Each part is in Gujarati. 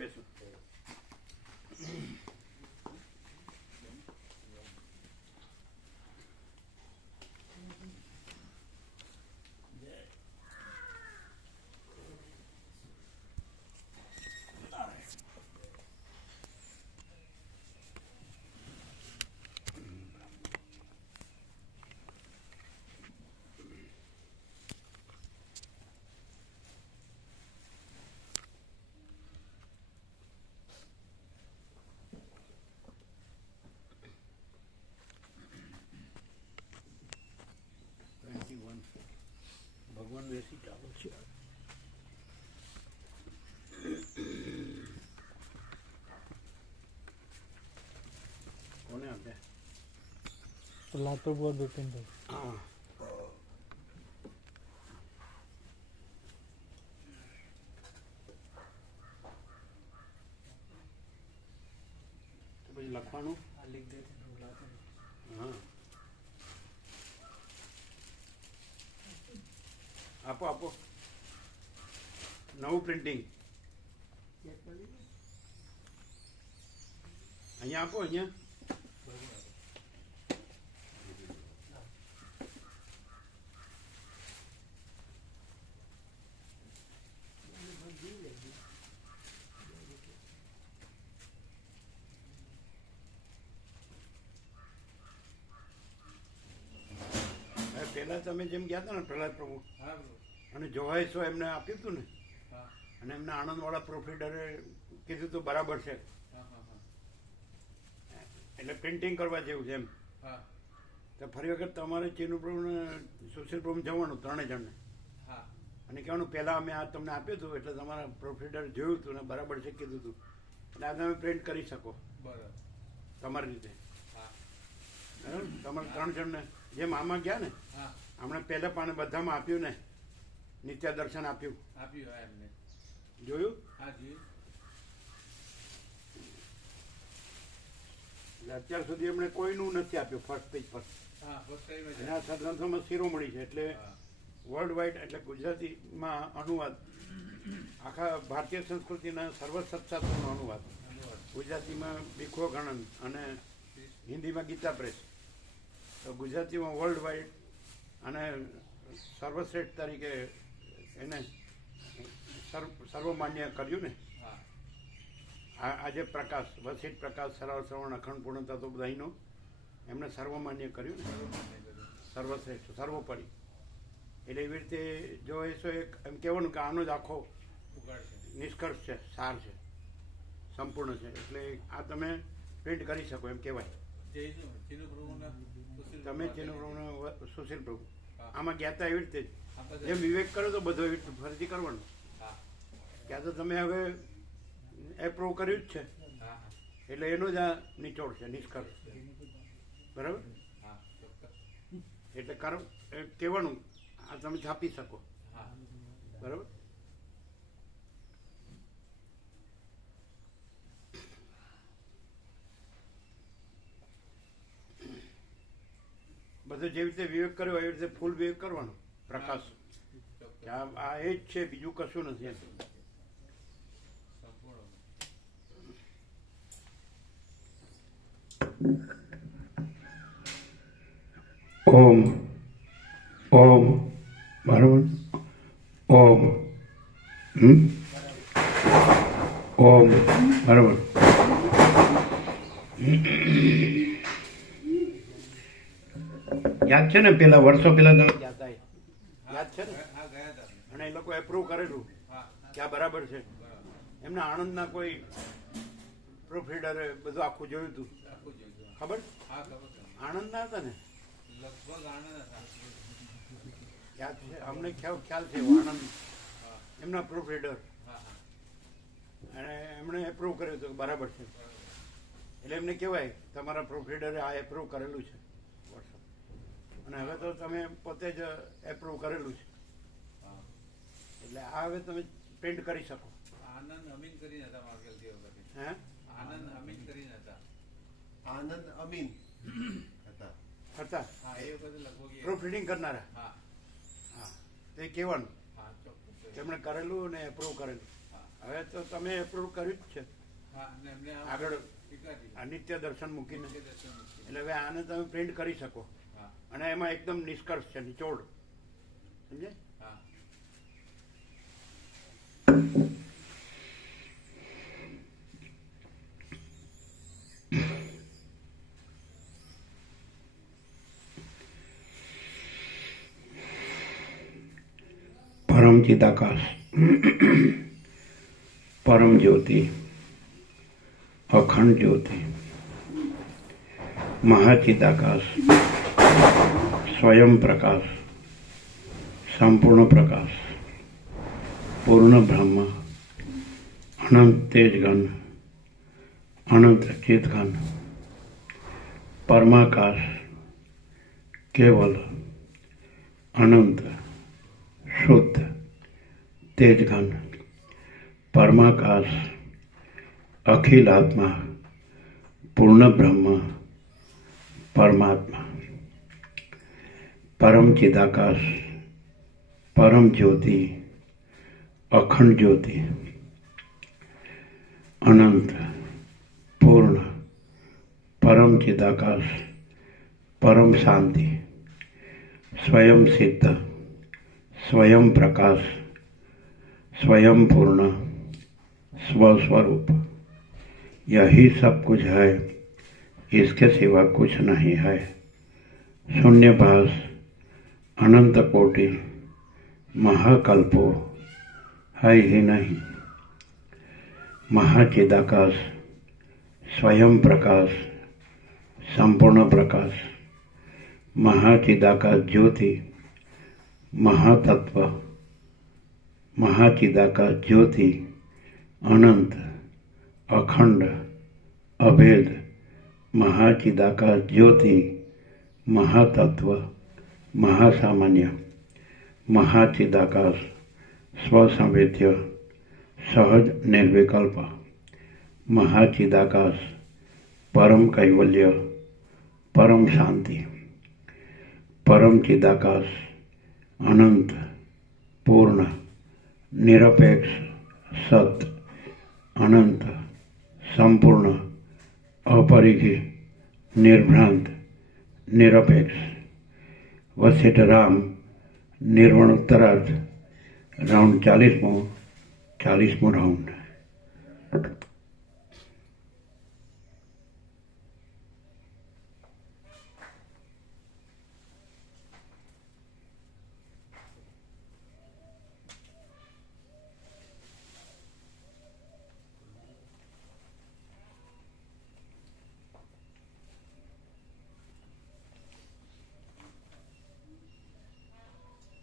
બેસો. ભગવાન બેસી ચાલો છે. કોને આપે? લાતો બોર બિપિનભાઈ. હા, તો પછી લખવાનું. હા, આપો આપો. નવું પ્રિન્ટિંગ અહીંયા આપો. અહીંયા પહેલાં તમે જેમ ગયા હતા ને પ્રહલાદ પ્રભુ અને જોવાઈશો એમને આપ્યું હતું ને, અને એમને આણંદવાળા પ્રોફિટરે કીધું હતું બરાબર છે, એટલે પ્રિન્ટિંગ કરવા જેવું છે એમ. તો ફરી વખત તમારે ચીનુ પ્રભુને સુશીલ પ્રભુ જવાનું, ત્રણેય જણને, અને કહેવાનું પહેલાં અમે આ તમને આપ્યું હતું એટલે તમારા પ્રોફિટર જોયું હતું ને બરાબર છે કીધું હતું, એટલે આ તમે પ્રિન્ટ કરી શકો તમારી રીતે. બરાબર, તમારે ત્રણ જણને જેમ આમાં ગયા ને, હમણાં પહેલા પાને બધામાં આપ્યું ને, નિત્ય દર્શન આપ્યું એમને જોયું. એટલે અત્યાર સુધી એમણે કોઈનું નથી આપ્યું ફર્સ્ટ પેજ પર. એના સદગ્રંથોમાં શિરોમણી છે, એટલે વર્લ્ડ વાઇડ, એટલે ગુજરાતીમાં અનુવાદ, આખા ભારતીય સંસ્કૃતિના સર્વ સત્શાસ્ત્રનો અનુવાદ, ગુજરાતીમાં ભીખો ગણન અને હિન્દીમાં ગીતા પ્રેસ. તો ગુજરાતીમાં વર્લ્ડ વાઇડ અને સર્વશ્રેષ્ઠ તરીકે એને સર્વમાન્ય કર્યું ને. આજે પ્રકાશ, વસિત પ્રકાશ, સરળ શ્રવણ, અખંડ પૂર્ણતા તો બધાનો એમને સર્વમાન્ય કર્યું ને, સર્વશ્રેષ્ઠ, સર્વોપરી. એટલે એવી રીતે જો એ એમ કહેવાનું કે આનો જ આખો નિષ્કર્ષ છે, સાર છે, સંપૂર્ણ છે. એટલે આ તમે પ્રિન્ટ કરી શકો એમ કહેવાય. તમે ચીનુ પ્રભુને સુશીલ પ્રભુ આમાં ગયા હતા એવી રીતે જ જેમ વિવેક કરો તો બધો એવી રીતે ફરીથી કરવાનું. ત્યાં તો તમે હવે એપ્રૂવ કર્યું જ છે, એટલે એનો જ આ નિચોડ છે, નિષ્કર્ષ. બરાબર, એટલે કહેવાનું આ તમે છાપી શકો. બરાબર, બધું જેવી રીતે વિવેક કર્યો એવી રીતે ફૂલ વિવેક કરવાનો, પ્રકાશ. આ એ જ છે, બીજું કશું નથી. ઓમ ઓમ બરાબર, ઓમ ઓમ બરાબર. યાદ છે ને પેલા વર્ષો પેલા તમે ગયા હતા, યાદ છે ને? અને એ લોકો એપ્રૂવ કરેલું કે આ બરાબર છે. એમના આણંદના કોઈ પ્રોફિટરે બધું આખું જોયું હતું, ખબર? આણંદના હતા ને, યાદ છે અમને, ખ્યાલ છે. આણંદ એમના પ્રોફિટર, અને એમણે એપ્રૂવ કર્યું હતું બરાબર છે. એટલે એમને કહેવાય તમારા પ્રોફિટરે આ એપ્રૂવ કરેલું છે વર્ષો, અને હવે તો તમે પોતે જ એપ્રૂવ કરેલું છે, એટલે આ હવે તમે પ્રિન્ટ કરી શકો. આનંદ અમીન કરીને હતા માર્કેલથી વખતે. હે, આનંદ અમીન કરીને હતા. આનંદ અમીન હતા. હતા હા, એ વખતે લગભગ પ્રૂફરીડિંગ કરનારા. હા હા, તે કહેવાનું હા ચોક્કસ. તેમણે કરેલું ને એપ્રૂવ કરેલું. હા હવે તો તમે એપ્રુવ કર્યું જ છે હા અને એમને આગળ સ્વીકારી આ નિત્ય દર્શન મૂકીને. નિત્ય દર્શન મૂકી. એટલે હવે આને તમે પ્રિન્ટ કરી શકો હા અને એમાં એકદમ નિષ્કર્ષ છે, નિચોડ. સમજે? હા परम चिदाकाश, परम ज्योति, अखंड ज्योति, महाचिदाकाश, स्वयं प्रकाश, संपूर्ण प्रकाश, पूर्ण ब्रह्म, अनंत तेजघन, अनंत चितघन, परमाकाश, केवल अनंत शुद्ध तेजघन, परमाकाश, अखिल आत्मा, पूर्ण ब्रह्म, परमात्मा, परम चिदाकाश, परम ज्योति, अखंड ज्योति, अनंत पूर्ण परम चिदाकाश, परम शांति, स्वयं सिद्ध, स्वयं प्रकाश, स्वयं पूर्ण, स्वस्वरूप, यही सब कुछ है, इसके सिवा कुछ नहीं है। शून्यभास, अनंत कोटि, महाकल्पो है ही नहीं। महाचिदाकाश, स्वयं प्रकाश, संपूर्ण प्रकाश, महाचिदाकाश ज्योति, महातत्व, महाचिदाकाश ज्योति, अनंत, अखंड, अभेद, महाचिदाकाश ज्योति, महातत्व, महासामान्य, महाचिदाकाश, स्वसंवेद्य, सहज निर्विकल्प, महाचिदाकाश, परम कैवल्य, परम शांति, परम चिदाकाश, अनंत पूर्ण निरपेक्ष सत्य, अनंत संपूर्ण अपरिघी निर्भ्रांत निरपेक्ष वशिष्ठ राम निर्वणोत्तरार्थ राउंड 40मो राउंड.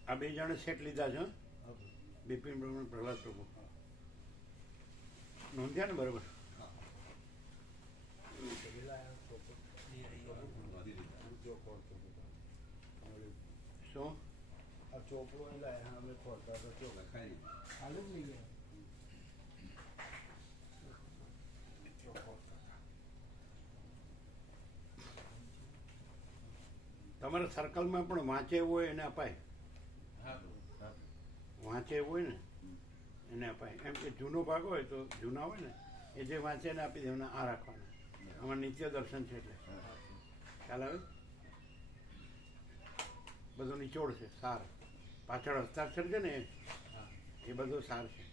આ બે જણે સેટ લીધા છે, બિપિન પ્રભુ પ્રહલાદ પ્રભુ નોંધ્યા ને બરોબર. શું આ ચોપડો લાયા અમે ખોલતા તો ચોપડા ખાઈ હાલ જ લઈ ગયા. તમારા સર્કલમાં પણ વાંચે એવું હોય એને અપાય, વાંચે એવું હોય ને એને અપાય. એમ કે જૂનો ભાગ હોય તો જૂના હોય ને એ જે વાંચે એને આપી દેવાના, આ રાખવાના. આમાં નિત્ય દર્શન છે એટલે ખ્યાલ આવે. બધો નિચોડ છે, સાર. પાછળ હસ્તાક્ષર છે ને એ બધો સાર છે.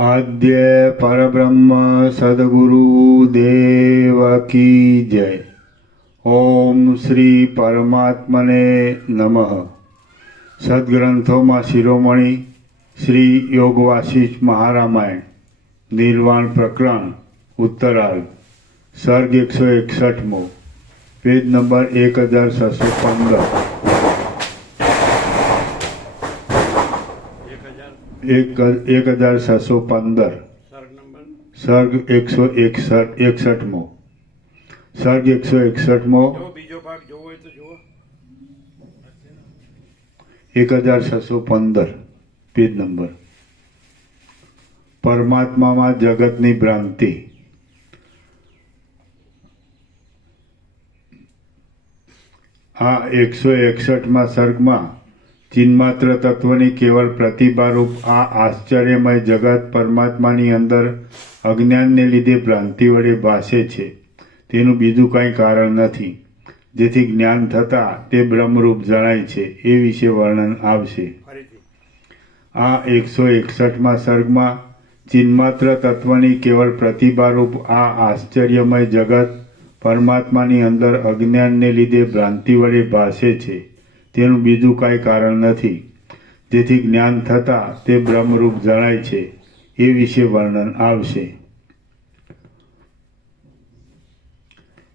આદ્ય પરબ્રહ્મ સદગુરુ દેવ કી જય. ઓમ શ્રી પરમાત્મને નમઃ. સદગ્રંથોમાં શિરોમણી શ્રી યોગ વાસિષ્ઠ મહારામાયણ નિર્વાણ પ્રકરણ ઉત્તરાર્ધ સર્ગ 161મો પેજ નંબર 1615 1615 સર્ગ 161મો સર્ગ 161મો બીજો ભાગ જોવો હોય તો જુઓ. 1615 પેજ નંબર. પરમાત્મામાં જગતની ભ્રાંતિ. આ 161માં સર્ગમાં ચિન્માત્ર તત્વની કેવળ પ્રતિભારૂપ આ આશ્ચર્યમય જગત પરમાત્માની અંદર અજ્ઞાનને લીધે ભ્રાંતિ વડે ભાસે છે તેનું બીજું કંઈ કારણ નથી. જેથી જ્ઞાન થતાં તે બ્રહ્મરૂપ જણાય છે એ વિશે વર્ણન આવશે. આ 161માં સર્ગમાં ચિન્માત્ર તત્વની કેવળ પ્રતિભારૂપ આ આશ્ચર્યમય જગત પરમાત્માની અંદર અજ્ઞાનને લીધે ભ્રાંતિ વડે ભાસે છે તેનું બીજું કાંઈ કારણ નથી. જેથી જ્ઞાન થતાં તે બ્રહ્મરૂપ જણાય છે એ વિશે વર્ણન આવશે.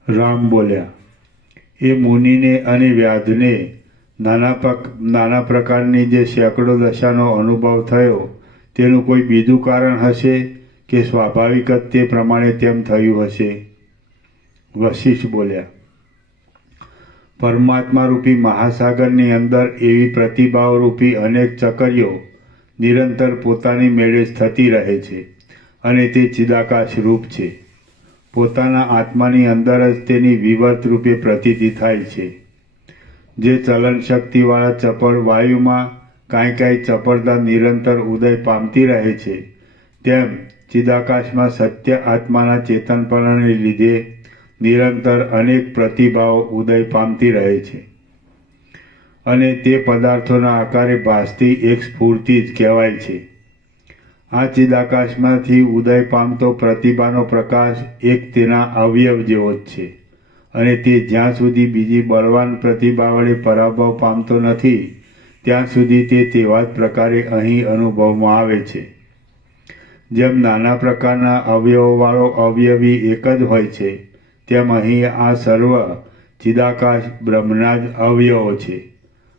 રામ બોલ્યા, એ મુનિને અને વ્યાધને નાના પ્રકારની જે સેંકડો દશાનો અનુભવ થયો તેનું કોઈ બીજું કારણ હશે કે સ્વાભાવિક જ તે પ્રમાણે તેમ થયું હશે? વશિષ્ઠ બોલ્યા, પરમાત્મા રૂપી મહાસાગરની અંદર એવી પ્રતિભાવરૂપી અનેક ચકરીઓ નિરંતર પોતાની મેળે જ થતી રહે છે અને તે ચિદાકાશ રૂપ છે. પોતાના આત્માની અંદર જ તેની વિવર્ત રૂપે પ્રતીતિ થાય છે. જે ચલન શક્તિવાળા ચપળ વાયુમાં કાંઈ ચપળતા નિરંતર ઉદય પામતી રહે છે તેમ ચિદાકાશમાં સત્ય આત્માના ચેતનપણાને લીધે નિરંતર અનેક પ્રતિભાઓ ઉદય પામતી રહે છે અને તે પદાર્થોના આકારે ભાસતી એક સ્ફૂર્તિ જ કહેવાય છે. આ ચિદાકાશમાંથી ઉદય પામતો પ્રતિભાનો પ્રકાશ એક તેના અવયવ જેવો જ છે અને તે જ્યાં સુધી બીજી બળવાન પ્રતિભા વડે પરાભવ પામતો નથી ત્યાં સુધી તે તેવા જ પ્રકારે અહીં અનુભવમાં આવે છે. જેમ નાના પ્રકારના અવયવોવાળો અવયવી એક જ હોય છે તેમ અહીં આ સર્વ ચિદાકાશ બ્રહ્મના જ અવયવો છે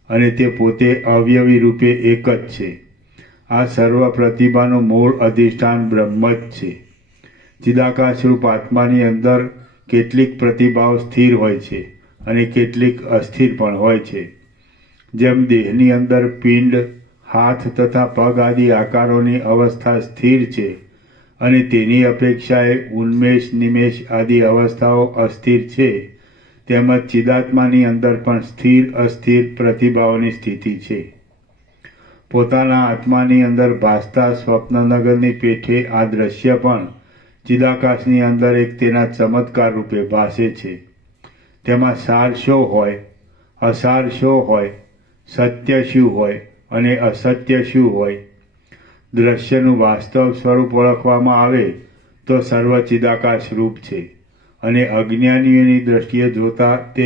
અને તે પોતે અવયવી રૂપે એક જ છે. આ સર્વ પ્રતિભાનું મૂળ અધિષ્ઠાન બ્રહ્મ જ છે. ચિદાકાશરૂપ આત્માની અંદર કેટલીક પ્રતિભાઓ સ્થિર હોય છે અને કેટલીક અસ્થિર પણ હોય છે. જેમ દેહની અંદર પિંડ, હાથ તથા પગ આદિ આકારોની અવસ્થા સ્થિર છે અને તેની અપેક્ષાએ ઉન્મેષ, નિમેષ આદિ અવસ્થાઓ અસ્થિર છે, તેમજ ચિદાત્માની અંદર પણ સ્થિર અસ્થિર પ્રતિભાઓની સ્થિતિ છે. પોતાના આત્માની અંદર ભાસતા સ્વપ્નનગરની પેઠે આ દ્રશ્ય પણ ચિદાકાશની અંદર એક તેના ચમત્કાર રૂપે ભાસે છે. તેમાં સાર શો હોય, અસાર શો હોય, સત્ય શું હોય અને અસત્ય શું હોય? દ્રશ્યનું વાસ્તવ સ્વરૂપ ઓળખવામાં આવે તો સર્વ ચિદાકાશ રૂપ છે અને અજ્ઞાનીઓની દ્રષ્ટિએ જોતા તે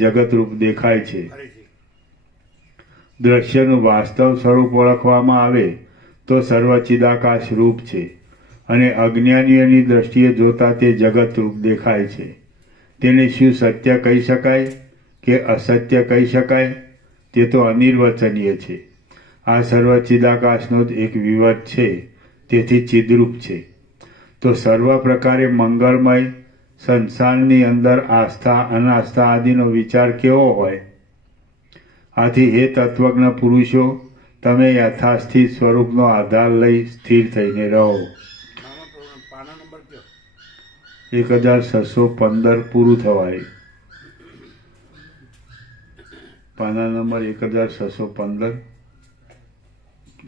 જગતરૂપ દેખાય છે. દ્રશ્યનું વાસ્તવ સ્વરૂપ ઓળખવામાં આવે તો સર્વ ચિદાકાશ રૂપ છે અને અજ્ઞાનીઓની દ્રષ્ટિએ જોતા તે જગતરૂપ દેખાય છે. તેને શું સત્ય કહી શકાય કે અસત્ય કહી શકાય તે તો અનિર્વચનીય છે. આ સર્વ ચિદાકાશનો જ એક વિવર્ત છે, તેથી ચિદરૂપ છે. તો સર્વ પ્રકારે મંગળમય સંસારની અંદર આસ્થા અનાસ્થા આદિનો વિચાર કેવો હોય? આથી હે તત્વજ્ઞ પુરુષો, તમે યથાસ્થિત સ્વરૂપનો આધાર લઈ સ્થિર થઈને રહો. 1615 પૂરું થવાય. પાના નંબર 1615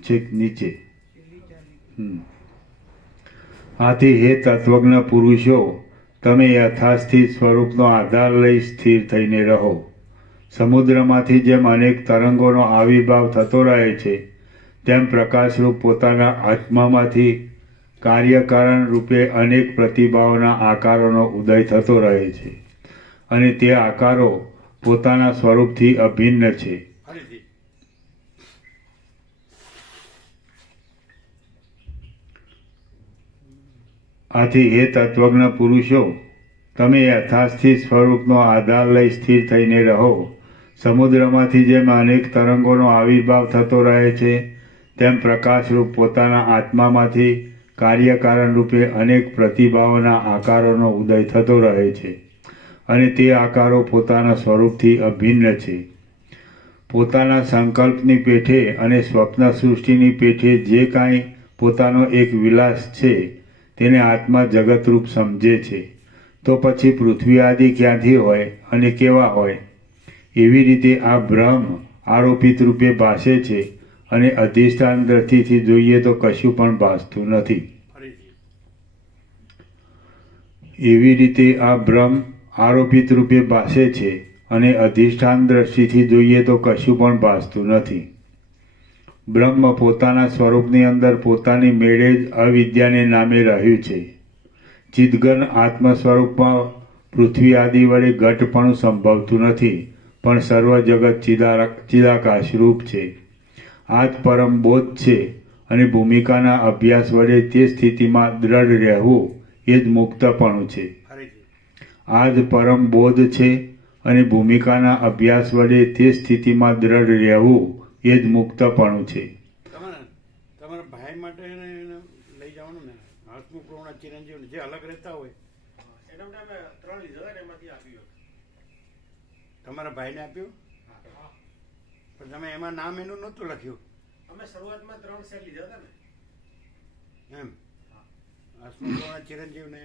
છેક નીચે. આથી હે તત્વજ્ઞ પુરુષો, તમે યથાસ્થિત સ્વરૂપનો આધાર લઈ સ્થિર થઈને રહો. સમુદ્રમાંથી જેમ અનેક તરંગોનો આવિર્ભાવ થતો રહે છે તેમ પ્રકાશરૂપ પોતાના આત્મામાંથી કાર્યકારણ રૂપે અનેક પ્રતિભાઓના આકારોનો ઉદય થતો રહે છે અને તે આકારો પોતાના સ્વરૂપથી અભિન્ન છે. ફરીથી આથી હે તત્વજ્ઞ પુરુષો, તમે યથાસ્થિત સ્વરૂપનો આધાર લઈ સ્થિર થઈને રહો. સમુદ્રમાંથી જેમ અનેક તરંગોનો આવિર્ભાવ થતો રહે છે, તેમ પ્રકાશરૂપ પોતાના આત્મામાંથી કાર્યકારણ રૂપે અનેક પ્રતિભાઓના આકારોનો ઉદય થતો રહે છે અને તે આકારો પોતાના સ્વરૂપથી અભિન્ન છે. પોતાના સંકલ્પની પેઠે અને સ્વપ્ન સૃષ્ટિની પેઠે જે કાંઈ પોતાનો એક વિલાસ છે તેને આત્મા જગતરૂપ સમજે છે. તો પછી પૃથ્વી આદિ ક્યાંથી હોય અને કેવા હોય? એવી રીતે આ બ્રહ્મ આરોપિત રૂપે ભાસે છે અને અધિષ્ઠાન દ્રષ્ટિથી જોઈએ તો કશું પણ ભાસતું નથી. ફરીથી એવી રીતે આ બ્રહ્મ આરોપિત રૂપે ભાસે છે અને અધિષ્ઠાન દ્રષ્ટિથી જોઈએ તો કશું પણ ભાસતું નથી. બ્રહ્મ પોતાના સ્વરૂપની અંદર પોતાની મેળે જ અવિદ્યાને નામે રહ્યું છે. ચિદઘન આત્મ સ્વરૂપમાં પૃથ્વી આદિ વડે ઘટપણું સંભવતું નથી, પણ સર્વ જગત ચિદાકાશ રૂપ છે. આ જ પરમ બોધ છે અને ભૂમિકાના અભ્યાસ વડે તે સ્થિતિમાં દ્રઢ રહેવું એ જ મુક્તપણું છે. ફરીથી આ જ પરમ બોધ છે અને ભૂમિકાના અભ્યાસ વડે તે સ્થિતિમાં દ્રઢ રહેવું એ જ મુક્તપણું છે. તમારા ભાઈ માટે એને લઈ જવાનું ને, હસમુખ પ્રભુના ચિરંજીવ જે અલગ રહેતા હોય એના માટે અમે 3 લીધા હતા ને એમાંથી આપ્યું. તમારા ભાઈને આપ્યું, પણ તમે એમાં નામ એનું નહોતું લખ્યું અમે શરૂઆતમાં 3 સેટ લીધા હતા ને, એમ. હસમુખ પ્રભુના ચિરંજીવને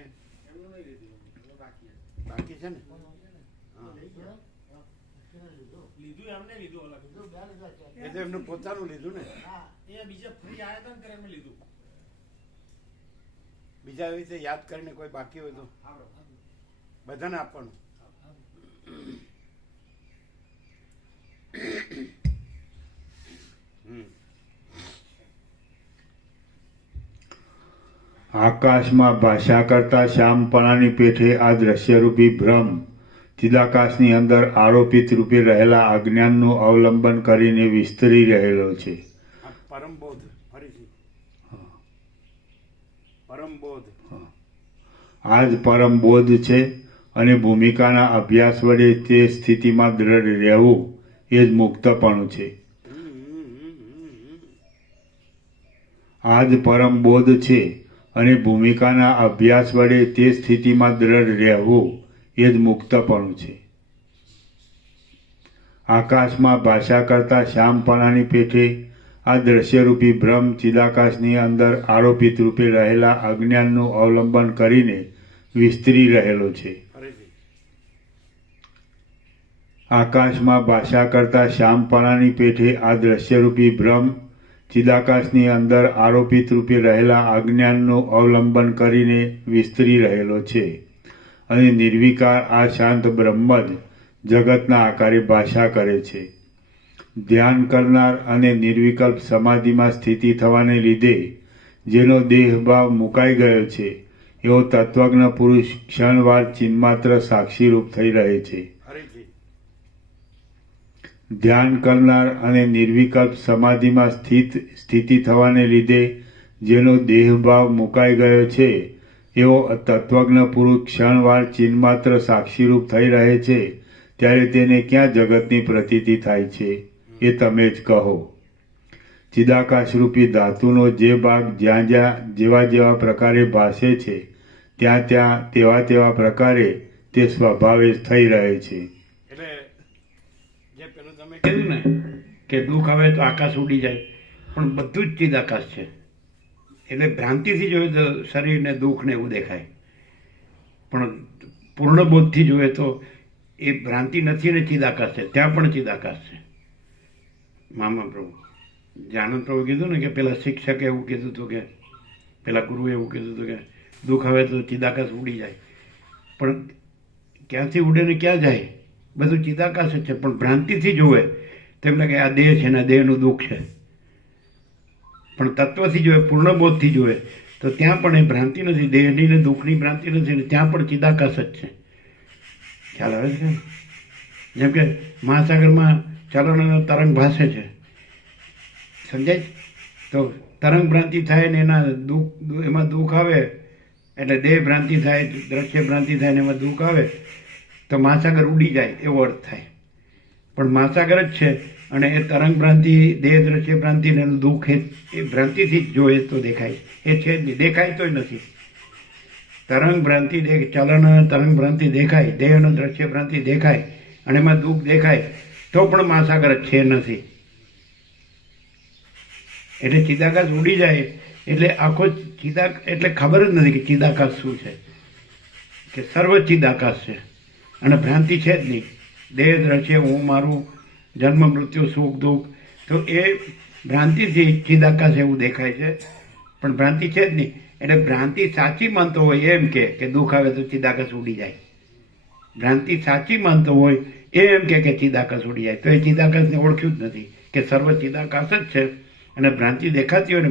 એમનું નહીં લીધું, એટલે બાકી હતું. બાકી છે ને? હા, લીધું એમને લીધું અલગ. એ તો એમનું પોતાનું લીધું ને. એ બીજા ફ્રી આવ્યા હતા ને ત્યારે એમને લીધું. બીજા એવી રીતે યાદ કરીને કોઈ બાકી હોય તો બધાને આપવાનું. આકાશમાં ભાષા કરતા શ્યામપણાની પેઠે આ દ્રશ્યરૂપી ભ્રમ ચિદાકાશની અંદર આરોપિત રૂપે રહેલા અજ્ઞાનનું અવલંબન કરીને વિસ્તરી રહેલો છે. આ પરમબોધ, ફરીથી પરમબોધ. આ જ પરમ બોધ છે અને ભૂમિકાના અભ્યાસ વડે તે સ્થિતિમાં દ્રઢ રહેવું એ જ મુક્તપણું છે. આ જ પરમ બોધ છે અને ભૂમિકાના અભ્યાસ વડે તે સ્થિતિમાં દ્રઢ રહેવું એ જ મુક્તપણું છે. આકાશમાં ભાષા કરતા શ્યામપણાની પેઠે આ દ્રશ્યરૂપી બ્રહ્મ ચિદાકાશની અંદર આરોપિત રૂપે રહેલા અજ્ઞાનનું અવલંબન કરીને વિસ્તરી રહેલો છે. ફરીથી આકાશમાં ભાષા કરતા શ્યામપણાની પેઠે આ દ્રશ્યરૂપી બ્રહ્મ ચિદાકાશની અંદર આરોપિત રૂપે રહેલા અજ્ઞાનનું અવલંબન કરીને વિસ્તરી રહેલો છે અને નિર્વિકાર આ શાંત બ્રહ્મ જ જગતના આકારે ભાષા કરે છે. ધ્યાન કરનાર અને નિર્વિકલ્પ સમાધિમાં સ્થિતિ થવાને લીધે જેનો દેહભાવ મુકાઈ ગયો છે એવો તત્વજ્ઞ પુરુષ ક્ષણવાર ચિન્માત્ર સાક્ષીરૂપ થઈ રહે છે. ફરીથી ધ્યાન કરનાર અને નિર્વિકલ્પ સમાધિમાં સ્થિતિ થવાને લીધે જેનો દેહભાવ મુકાઈ ગયો છે એવો તત્વજ્ઞ પુરુષ ક્ષણવાર ચિન્માત્ર સાક્ષીરૂપ થઈ રહે છે, ત્યારે તેને ક્યાં જગતની પ્રતીતિ થાય છે એ તમે જ કહો. ચિદાકાશરૂપી ધાતુનો જે ભાગ જ્યાં જ્યાં જેવા જેવા પ્રકારે ભાસે છે ત્યાં ત્યાં તેવા તેવા પ્રકારે તે સ્વભાવે જ થઈ રહે છે. એટલે જે પેલું તમે કીધું ને કે દુઃખ આવે તો આકાશ ઉડી જાય, પણ બધું જ ચિદાકાશ છે. એટલે ભ્રાંતિથી જોઈએ તો શરીરને દુઃખ ને એવું દેખાય, પણ પૂર્ણ બોધથી જોઈએ તો એ ભ્રાંતિ નથી ને ચિદાકાશ છે, ત્યાં પણ ચિદાકાશ છે. મામા પ્રભુ આનંદ પ્રભુ કીધું ને કે પેલા શિક્ષકે એવું કીધું હતું કે પેલા ગુરુએ એવું કીધું હતું કે દુઃખ આવે તો ચિદાકાશ ઉડી જાય, પણ ક્યાંથી ઉડે ને ક્યાં જાય? બધું ચિદાકાશ જ છે, પણ ભ્રાંતિથી જોવે તેમ લાગે આ દેહ છે ને દેહનું દુઃખ છે. પણ તત્વથી જોવે, પૂર્ણબોધથી જોવે તો ત્યાં પણ એ ભ્રાંતિ નથી, દેહની ને દુઃખની ભ્રાંતિ નથી, ને ત્યાં પણ ચિદાકાશ જ છે. ખ્યાલ આવે છે? જેમ કે મહાસાગરમાં ચલણ અને તરંગ ભાસે છે, સમજાય? તો તરંગ ભ્રાંતિ થાય ને એના એમાં દુઃખ આવે એટલે દેહ ભ્રાંતિ થાય, દ્રશ્ય ભ્રાંતિ થાય ને એમાં દુઃખ આવે તો મહાસાગર ઉડી જાય એવો અર્થ થાય. પણ મહાસાગર જ છે અને એ તરંગ ભ્રાંતિ, દેહ દ્રશ્ય ભ્રાંતિ ને એનું દુઃખ એ ભ્રાંતિથી જ જોઈએ તો દેખાય, એ છે જ નહીં, દેખાય તોય નથી. તરંગ ભ્રાંતિ ચલણ તરંગ ભ્રાંતિ દેખાય, દેહનો દ્રશ્ય ભ્રાંતિ દેખાય અને એમાં દુઃખ દેખાય તો પણ મહાસાગર જ છે નથી. એટલે ચિદાકાશ ઉડી જાય એટલે આખો એટલે ખબર જ નથી કે ચિદાકાશ શું છે, કે સર્વ ચિદાકાશ છે અને ભ્રાંતિ છે જ નહીં. દેહ દ્રશ્ય, હું, મારું, જન્મ મૃત્યુ, સુખ દુઃખ, તો એ ભ્રાંતિથી ચિદાકાશ એવું દેખાય છે પણ ભ્રાંતિ છે જ નહીં. એટલે ભ્રાંતિ સાચી માનતો હોય એમ કે દુઃખ આવે તો ચિદાકાશ ઉડી જાય, ભ્રાંતિ સાચી માનતો હોય એમ કે ચિદાકાશ ઉડી જાય, તો એ ચિદાકાશને ઓળખ્યું જ નથી કે સર્વ ચિદાકાશ જ છે. અને ભ્રાંતિ દેખાતી હોય ને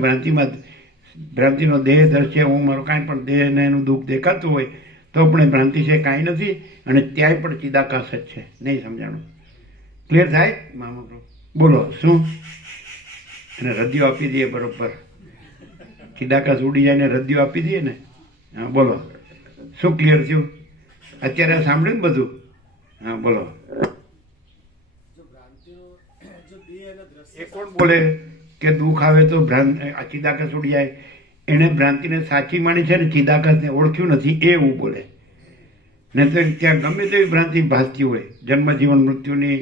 ભ્રાંતિનો દેહ દ્રશ્ય, હું, મારું કાંઈ પણ દેહ ને એનું દુઃખ દેખાતું હોય તો પણ એ ભ્રાંતિ છે કાંઈ નથી અને ત્યાંય પણ ચિદાકાશ જ છે. નહીં સમજાણું? ક્લિયર થાય મામા? બોલો શું? અને રદ્યો આપી દઈએ બરોબર, ચિદાકાશ ઉડી જાય ને રદ્યો આપી દઈએ ને. હા બોલો, શું ક્લિયર થયું? અત્યારે સાંભળ્યું ને બધું? હા બોલો. એ કોણ બોલે કે દુઃખ આવે તો ચિદાકાશ ઉડી જાય? એણે ભ્રાંતિને સાચી માની છે ને ચિદાકાશને ઓળખ્યું નથી એવું બોલે. ને તો ત્યાં ગમે તેવી ભ્રાંતિ ભાસતી હોય, જન્મ જીવન મૃત્યુની,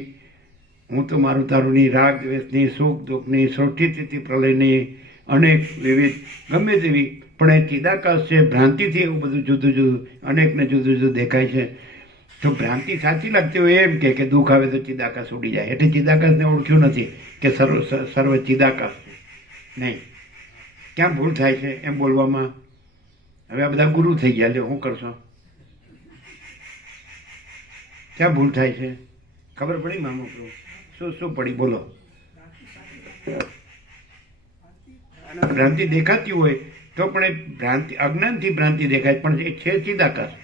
હું તો મારું તારુંની, રાગ દ્વેષની, સુખ દુઃખની, સૃષ્ટિ સ્થિતિ પ્રલયની, અનેક વિવિધ ગમે તેવી, પણ એ ચિદાકાશ છે. ભ્રાંતિથી એવું બધું જુદું જુદું અનેકને જુદું જુદું દેખાય છે. તો ભ્રાંતિ સાચી લાગતી હોય એમ કે દુઃખ આવે તો ચિદાકાશ ઉડી જાય, એટલે ચિદાકાશને ઓળખ્યું નથી કે સર્વ ચિદાકાશ છે. નહીં, ક્યાં ભૂલ થાય છે એમ બોલવામાં? હવે આ બધા ગુરુ થઈ ગયા, એટલે શું કરશો? ક્યાં ભૂલ થાય છે? ખબર પડી મામા? શું પડી? બોલો. અને ભ્રાંતિ દેખાતી હોય તો પણ એ ભ્રાંતિ અજ્ઞાનથી ભ્રાંતિ દેખાય પણ એ છે ચિદાકાશ.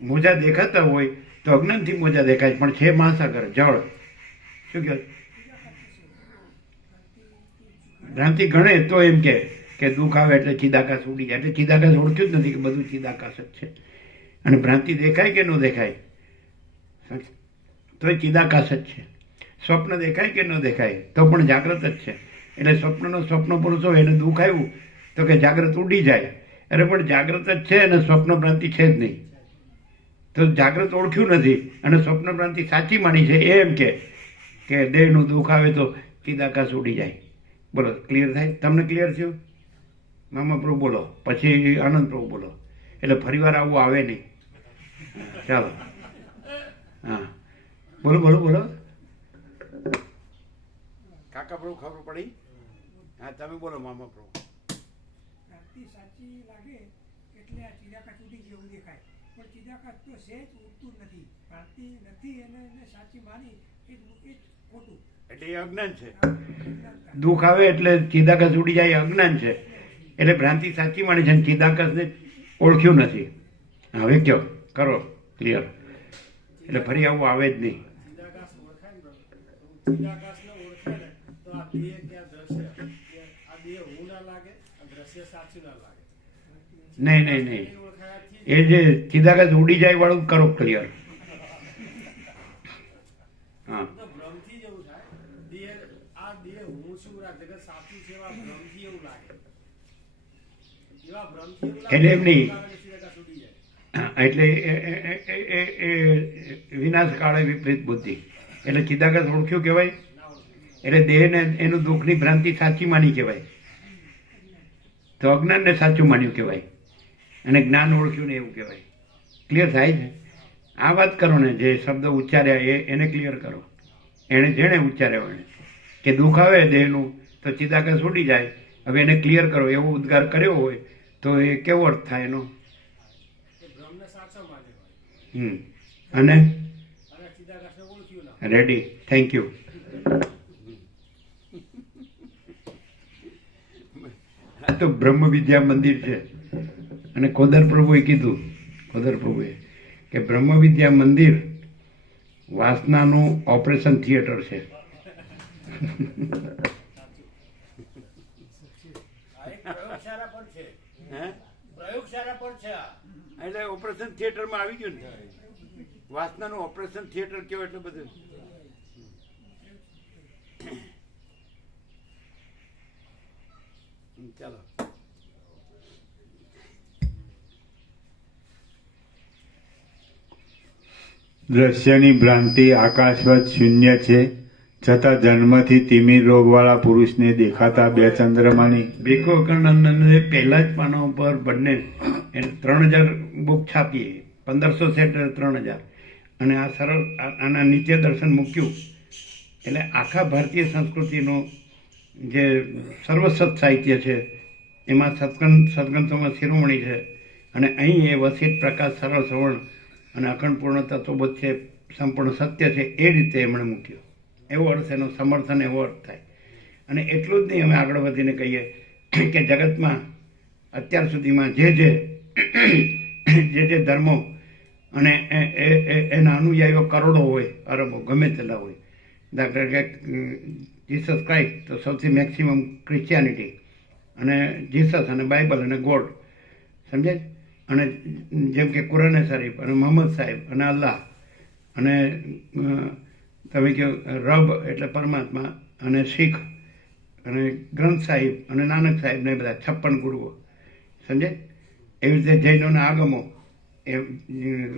મોજા દેખાતા હોય તો અજ્ઞાનથી મોજા દેખાય પણ છે મહાસાગર, જળ. શું કહેવાય? ભ્રાંતિ ગણે તો એમ કે દુઃખ આવે એટલે ચિદાકાશ ઉડી જાય, એટલે ચિદાકાશ ઓળખ્યું જ નથી કે બધું ચિદાકાશ જ છે. અને ભ્રાંતિ દેખાય કે ન દેખાય તો એ ચિદાકાશ જ છે. સ્વપ્ન દેખાય કે ન દેખાય તો પણ જાગ્રત જ છે. એટલે સ્વપ્ન પુરુષ હોય એને દુઃખ આવ્યું તો કે જાગ્રત ઉડી જાય, અરે પણ જાગ્રત જ છે અને સ્વપ્ન ભ્રાંતિ છે જ નહીં. તો જાગ્રત ઓળખ્યું નથી અને સ્વપ્ન ભ્રાંતિ સાચી માની છે એમ કે દેહનું દુઃખ આવે તો ચિદાકાશ ઉડી જાય. બોલો, ક્લિયર થાય? તમને ક્લિયર થયું? મામા પ્રભુ બોલો, પછી આનંદ પ્રભુ બોલો, એટલે ફરીવાર આવું આવે નહીં. ચાલો, હા બોલો બોલો બોલો. કાકા પ્રભુ ખબર પડી? હા તમે બોલો મામા પ્રભુ. ભ્રાંતિ સાચી લાગે એટલે આ ચિદાકાશ ઉડી જેવું દેખાય, પણ ચિદાકાશ તો સહેજ ઉડતું નથી. ભ્રાંતિ નથી એને સાચી માની એ જ ખોટું, એટલે એ અજ્ઞાન છે. દુઃખ આવે એટલે ચિદાકાશ ઉડી જાય, અજ્ઞાન છે. એટલે ભ્રાંતિ સાચી માની છે, ચિદાકાશને ઓળખ્યું નથી. હવે કયો કરો ક્લિયર, એટલે ફરી આવું આવે જ નહીં. નહીં નહીં નહીં, એ જે ચિદાકાશ ઉડી જાય વાળું કરો ક્લિયર. હા એટલે એમ નહીં, એટલે એ વિનાશ કાળે વિપરીત બુદ્ધિ, એટલે ચિદાકાશ ઓળખ્યું કહેવાય. એટલે દેહને એનું દુઃખની ભ્રાંતિ સાચી માની કહેવાય, તો અજ્ઞાનને સાચું માન્યું કહેવાય, અને જ્ઞાન ઓળખ્યું ને એવું કહેવાય. ક્લિયર થાય છે? આ વાત કરો ને, જે શબ્દ ઉચ્ચાર્યા એને ક્લિયર કરો. જેણે ઉચ્ચાર્યો એને કે દુઃખ આવે દેહનું તો ચિદાકાશ ઉડી જાય, હવે એને ક્લિયર કરો. એવો ઉદ્ગાર કર્યો હોય તો એ કેવો અર્થ થાય એનો? અને રેડી, થેન્ક યુ. તો બ્રહ્મ વિદ્યા મંદિર છે. અને ખોદર પ્રભુએ કીધું, ખોદર પ્રભુએ કે બ્રહ્મ વિદ્યા મંદિર વાસનાનું ઓપરેશન થિયેટર છે. પ્રયોગશાળા પણ છે. હે પ્રયોગશાળા પણ છે. એટલે ઓપરેશન થિયેટરમાં આવી ગયું ને. વાસનાનું ઓપરેશન થિયેટર કેવું એટલે બધું. ચાલો. દ્રશ્યની ભ્રાંતિ આકાશવત શૂન્ય છે, છતાં જન્મથી તિમિર રોગવાળા પુરુષને દેખાતા બે ચંદ્રમાની વિવેકાનંદને પહેલા જ પાના ઉપર બંને 3000 બુક છાપીએ, 1500 સેટ 3000, અને આ સરળ આના નીચે દર્શન મૂક્યું એટલે આખા ભારતીય સંસ્કૃતિનું જે સર્વસત સાહિત્ય છે એમાં સદગ્રંથોમાં શિરોમણી છે. અને અહીં એ વસિત પ્રકાશ સરળ સવર્ણ અને અખંડ પૂર્ણ તત્વબોધ છે, સંપૂર્ણ સત્ય છે, એ રીતે એમણે મૂક્યો. એવો અર્થ એનો સમર્થન એવો અર્થ થાય. અને એટલું જ નહીં, અમે આગળ વધીને કહીએ કે જગતમાં અત્યાર સુધીમાં જે ધર્મો અને એના અનુયાયીઓ કરોડો હોય, અરબો, ગમે તેટલા હોય. દાખલા કે જીસસ ક્રાઇસ્ટ તો સૌથી મેક્સિમમ ક્રિશ્ચિયાનિટી, અને જીસસ અને બાઇબલ અને ગોડ, સમજાય. અને જેમ કે કુરાને શરીફ અને મોહમ્મદ સાહેબ અને અલ્લાહ, અને તમે કહો રબ એટલે પરમાત્મા, અને શીખ અને ગ્રંથ સાહિબ અને નાનક સાહેબ ને બધા 56 ગુરુઓ, સમજાય. એવી રીતે જૈનોના આગમો, એ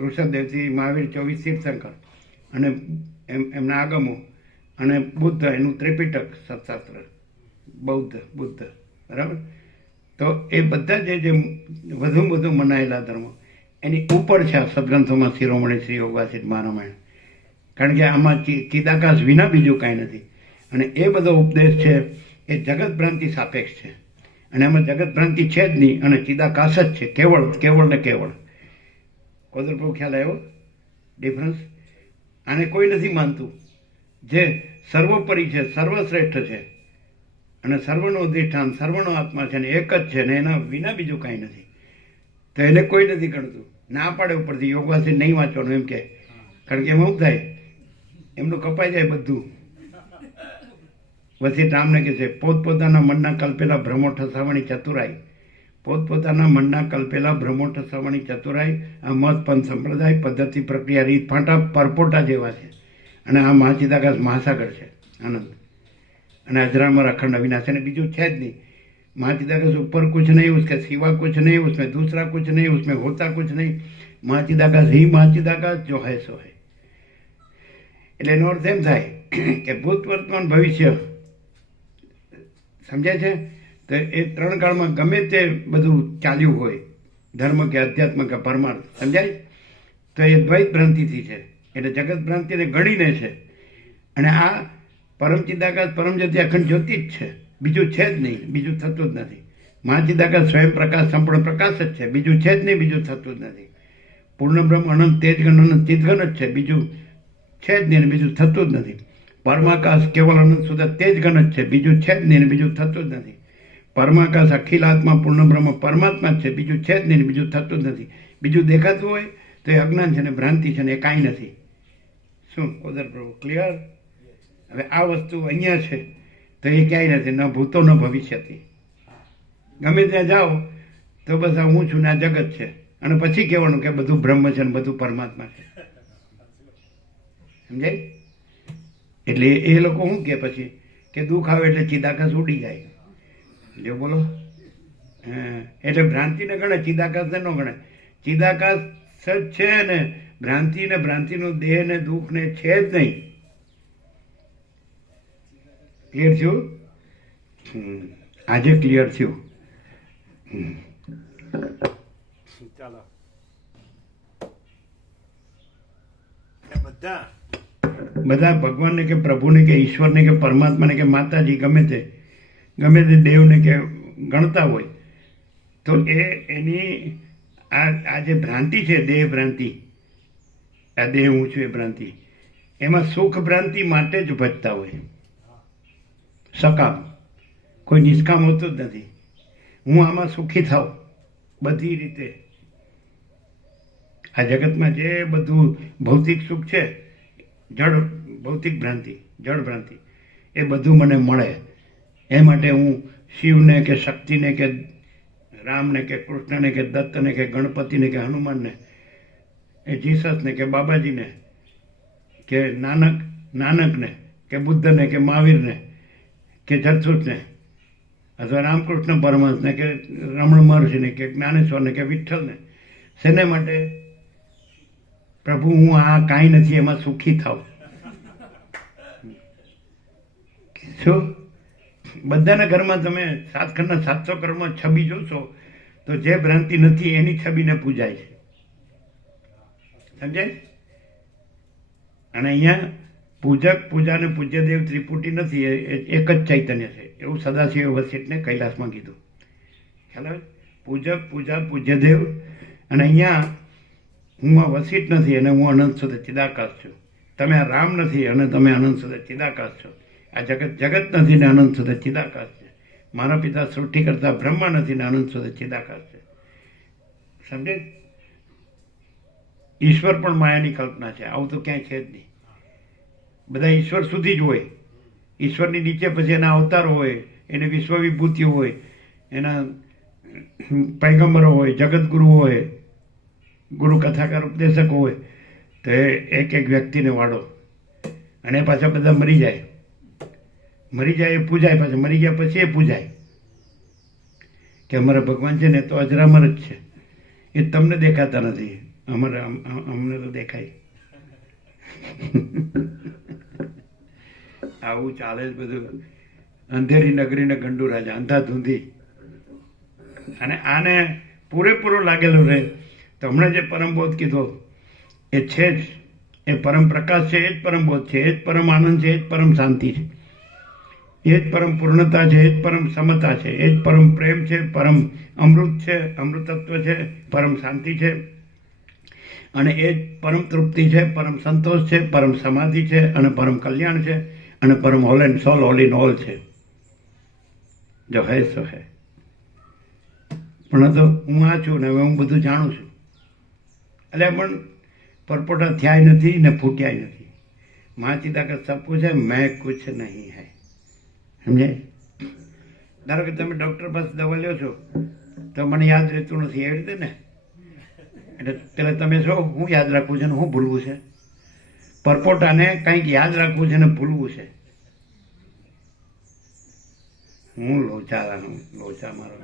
ઋષભદેવથી મહાવીર 24 તીર્થંકર અને એમના આગમો, અને બુદ્ધ એનું ત્રિપિટક સત્શાસ્ત્ર, બૌદ્ધ બુદ્ધ, બરાબર. તો એ બધા જે વધુ વધુ મનાયેલા ધર્મો એની ઉપર છે આ સદગ્રંથોમાં શિરોમણી શ્રી યોગવાસિત મહારામાયણ. કારણ કે આમાં ચિદાકાશ વિના બીજું કાંઈ નથી. અને એ બધો ઉપદેશ છે એ જગત ભ્રાંતિ સાપેક્ષ છે, અને આમાં જગત ભ્રાંતિ છે જ નહીં, અને ચિદાકાશ જ છે, કેવળ કેવળ ને કેવળ. કોદર પ્રભુ ખ્યાલ આવ્યો ડિફરન્સ? આને કોઈ નથી માનતું. જે સર્વોપરી છે, સર્વશ્રેષ્ઠ છે, અને સર્વનો અધિષ્ઠાન, સર્વનો આત્મા છે, ને એક જ છે, ને એના વિના બીજું કાંઈ નથી. તો એને કોઈ નથી ગણતું. ના પાડે ઉપરથી યોગવાસી નહીં વાંચવાનું એમ કે. કારણ કે એમાં શું થાય, એમનું કપાઈ જાય બધું. વસી રામને કહે છે પોતપોતાના મનના કલ્પેલા ભ્રમો ઠસાવવાની ચતુરાઈ, પોતપોતાના મનના કલ્પેલા ભ્રમો ઠસાવવાની ચતુરાઈ આ મત પંથ સંપ્રદાય પદ્ધતિ પ્રક્રિયા રીત ફાંટા પરપોટા જેવા છે. અને આ મહાચિદાકાશ મહાસાગર છે, આનંદ અને અજરામર અખંડ અવિનાશ, અને બીજું છે જ નહીં. महाचिदाकाश ऊपर कुछ नहीं, उसके सिवा कुछ नहीं, उसमें दूसरा कुछ नहीं, उसमें होता कुछ नहीं. महाचिदाकाश ही महाचिदाकाश जो है सो है. એટલે એનો અર્થ એમ થાય કે ભૂત વર્તમાન ભવિષ્ય સમજાય છે. તો એ ત્રણ કાળમાં ગમે તે બધું ચાલ્યું હોય, ધર્મ કે અધ્યાત્મ કે પરમાર્થ, સમજાય. તો એ દ્વૈત ભ્રાંતિથી છે, એટલે જગત ભ્રાંતિને ગણીને છે. અને આ પરમચિદાકાશ પરમજ્યોતિ અખંડ જ્યોતિ જ છે, બીજું છે જ નહીં, બીજું થતું જ નથી. મહાચિદાકાશ સ્વયં પ્રકાશ સંપૂર્ણ પ્રકાશ જ છે, બીજું છે જ નહીં, બીજું થતું જ નથી. પૂર્ણ બ્રહ્મ અનંત તેજગણ અનંત ચિદગણ જ છે, બીજું છે જ નહીં, બીજું થતું જ નથી. પરમાકાશ કેવલ અનંત સુધા તેજગણ જ છે, બીજું છે જ નહીં, બીજું થતું જ નથી. પરમાકાશ અખિલ આત્મા પૂર્ણ બ્રહ્મ પરમાત્મા જ છે, બીજું છે જ નહીં, બીજું થતું જ નથી. બીજું દેખાતું હોય તો એ અજ્ઞાન છે ને ભ્રાંતિ છે ને એ કાંઈ નથી. શું ઓદર પ્રભુ ક્લિયર? હવે આ વસ્તુ અહીંયા છે તો એ ક્યાંય નથી, ન ભૂતો ન ભવિષ્યથી. ગમે ત્યાં જાઓ તો બસ આ હું છું ને આ જગત છે, અને પછી કહેવાનું કે બધું બ્રહ્મ છે ને બધું પરમાત્મા છે. સમજાય? એટલે એ લોકો શું કે પછી કે દુઃખ આવે એટલે ચિદાકાશ ઉડી જાય. જો બોલો, એટલે ભ્રાંતિને ગણે, ચિદાકાશને ન ગણે. ચિદાકાશ સચ છે ને ભ્રાંતિ ને ભ્રાંતિનું દેહ ને દુઃખ ને છે જ નહીં. ક્લિયર થયું? આજે ક્લિયર થયું. ચાલો બધા ભગવાનને કે પ્રભુને કે ઈશ્વરને કે પરમાત્માને કે માતાજી ગમે તે દેવને કે ગણતા હોય તો એની આ જે ભ્રાંતિ છે, દેહ ભ્રાંતિ, આ દેહ હું છું એ ભ્રાંતિ, એમાં સુખ ભ્રાંતિ માટે જ ભજતા હોય. સકામ કોઈ નિષ્કામ હોતું જ નથી. હું આમાં સુખી થાઉં બધી રીતે. આ જગતમાં જે બધું ભૌતિક સુખ છે, ભૌતિક ભ્રાંતિ, જળ ભ્રાંતિ, એ બધું મને મળે. એ માટે હું શિવને કે શક્તિને કે રામને કે કૃષ્ણને કે દત્તને કે ગણપતિને કે હનુમાનને એ જીસસને કે બાબાજીને કે નાનકને કે બુદ્ધને કે મહાવીરને કે જરસુસને અથવા રામકૃષ્ણ પરમહંસને કે રમણ મહર્ષિને કે જ્ઞાનેશ્વરને કે વિઠ્ઠલને, શેને માટે? પ્રભુ હું આ કાંઈ નથી એમાં સુખી થાઉં. શું બધાના ઘરમાં તમે સાતખંડના 700 કરોડમાં છબી જોશો તો જે ભ્રાંતિ નથી એની છબીને પૂજાય છે. સમજાય? અને અહીંયા પૂજક પૂજા અને પૂજ્યદેવ ત્રિપુટી નથી, એ એક જ ચૈતન્ય છે. એવું સદાશિવ વસિષ્ઠને કૈલાસમાં કીધું. ખ્યાલ આવે? પૂજક પૂજા પૂજ્યદેવ. અને અહીંયા હું આ વસિષ્ઠ નથી અને હું અનંત સુધી ચિદાકાશ છું. તમે આ રામ નથી અને તમે અનંત સુધી ચિદાકાશ છો. આ જગત નથી ને અનંત સુધી ચિદાકાશ છે. મારા પિતા સૃષ્ટિ કરતા બ્રહ્મા નથી ને અનંત સુધી ચિદાકાશ છે. સમજે? ઈશ્વર પણ માયાની કલ્પના છે. આવું તો ક્યાંય છે જ નહીં. બધા ઈશ્વર સુધી જ હોય. ઈશ્વરની નીચે પછી એના અવતારો હોય, એની વિશ્વ વિભૂતિઓ હોય, એના પૈગંબરો હોય, જગતગુરુ હોય, ગુરુ કથાકાર ઉપદેશકો હોય. તો એ એક એક વ્યક્તિને વાળો અને પાછા બધા મરી જાય. મરી જાય એ પૂજાય, પાછા મરી ગયા પછી એ પૂજાય કે અમારા ભગવાન છે ને તો અજરામર જ છે. એ તમને દેખાતા નથી, અમને તો દેખાય. આવું ચાલે જ બધું. અંધેરી નગરીને ગંડુ રાજા, અંધાધૂંધી. અને આને પૂરેપૂરો લાગેલું રહે તો હમણાં જે પરમબોધ કીધો એ છે જ, એ પરમ પ્રકાશ છે, એ જ પરમબોધ છે, એ જ પરમ આનંદ છે, એ જ પરમ શાંતિ છે, એ જ પરમ પૂર્ણતા છે, એ જ પરમ સમતા છે, એ જ પરમ પ્રેમ છે, પરમ અમૃત છે, અમૃતત્વ છે, પરમ શાંતિ છે, અને એ જ પરમ તૃપ્તિ છે, પરમ સંતોષ છે, પરમ સમાધિ છે, અને પરમ કલ્યાણ છે, અને પરમ whole and soul, all in all છે. જો હે સો હે. પણ તો હું આ છું ને હવે હું બધું જાણું છું. એટલે પણ પરપોટા થયા નથી ને ફૂટ્યા નથી. મા ચિદાકાશ સબ કુછ હૈ, મેં કુછ નહીં હૈ. સમજાય? ધારો કે તમે ડૉક્ટર પાસે દવા લ્યો છો તો મને યાદ રહેતું નથી, એવી રીતે ને. એટલે પેલા તમે છો હું યાદ રાખવું છે ને હું ભૂલવું છે. પરપોટાને કંઈક યાદ રાખવું છે ને ભૂલવું છે. હું લોચા મારો.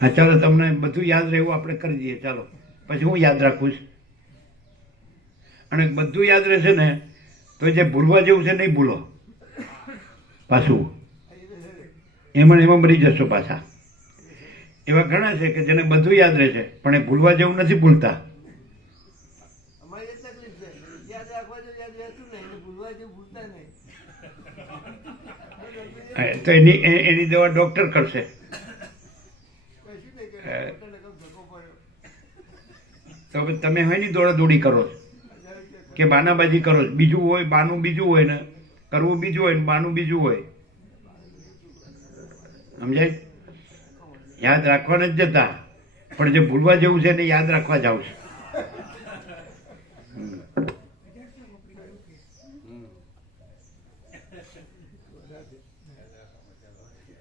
હા ચાલો, તમને બધું યાદ રહેવું આપણે કરી દઈએ. ચાલો પછી હું યાદ રાખું છું. અને બધું યાદ રહેશે ને તો જે ભૂલવા જેવું છે નહીં ભૂલો. પાછું એમાં મરી જશો પાછા. એવા ઘણા છે કે જેને બધું યાદ રહે છે પણ એ ભૂલવા જેવું નથી ભૂલતા. તો એની દવા ડોક્ટર કરશે. તો તમે હોય ની દોડાદોડી કરો કે બાનાબાજી કરો. બીજું હોય બાનું, બીજું હોય ને કરવું બીજું હોય ને બાનું બીજું હોય. સમજાય? યાદ રાખવા નથી જતા પણ જે ભૂલવા જેવું છે એને યાદ રાખવા જાવ છે.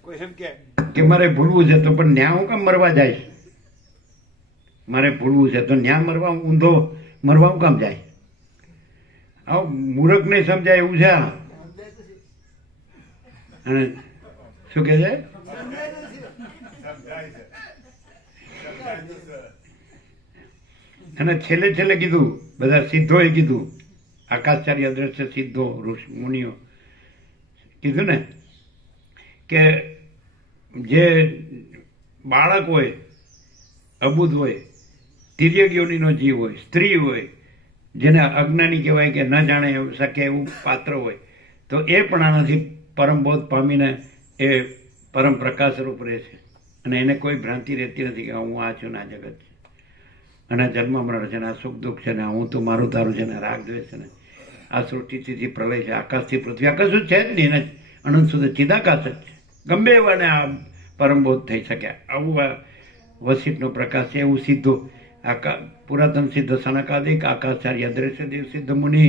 કોઈ એમ કે મારે ભૂલવું છે તો પણ ન્યા હું કામ મરવા જાય? મારે ભૂલવું છે તો ન્યા મરવા, ઊંધો મરવા હું કામ જાય? આવું મૂર્ખ નહીં સમજાય એવું છે. અને શું કે છે? અને છેલ્લે કીધું બધા સિદ્ધોએ કીધું, આકાશચાર્ય અદ્રશ્ય સિદ્ધો ઋષિ મુનિઓ કીધું ને કે જે બાળક હોય, અબુધ હોય, તિર્યક યોનિનો જીવ હોય, સ્ત્રી હોય, જેને અજ્ઞાની કહેવાય કે ન જાણે શકે એવું પાત્ર હોય, તો એ પણ આનાથી પરમબોધ પામીને એ પરમ પ્રકાશ રૂપ રહે છે. અને એને કોઈ ભ્રાંતિ રહેતી નથી કે હું આ છું ને આ જગત છે અને આ જન્મ મરણ છે ને આ સુખ દુઃખ છે ને હું તો મારું તારું છે ને રાગ દ્વેષ છે ને આ સૃષ્ટિથી પ્રલય છે, આકાશથી પૃથ્વી. આકાશ શું છે જ નહીં, એને અનંત સુધી ચિદાકાશ જ છે. ગમે એવાને આ પરમબોધ થઈ શકે. આવું આ વસિષ્ઠનો પ્રકાશ છે. એવું સીધું પુરાતન સિદ્ધ સનકાદિક આકાશાચાર્ય દ્રશ્ય દેવ સિદ્ધ મુનિ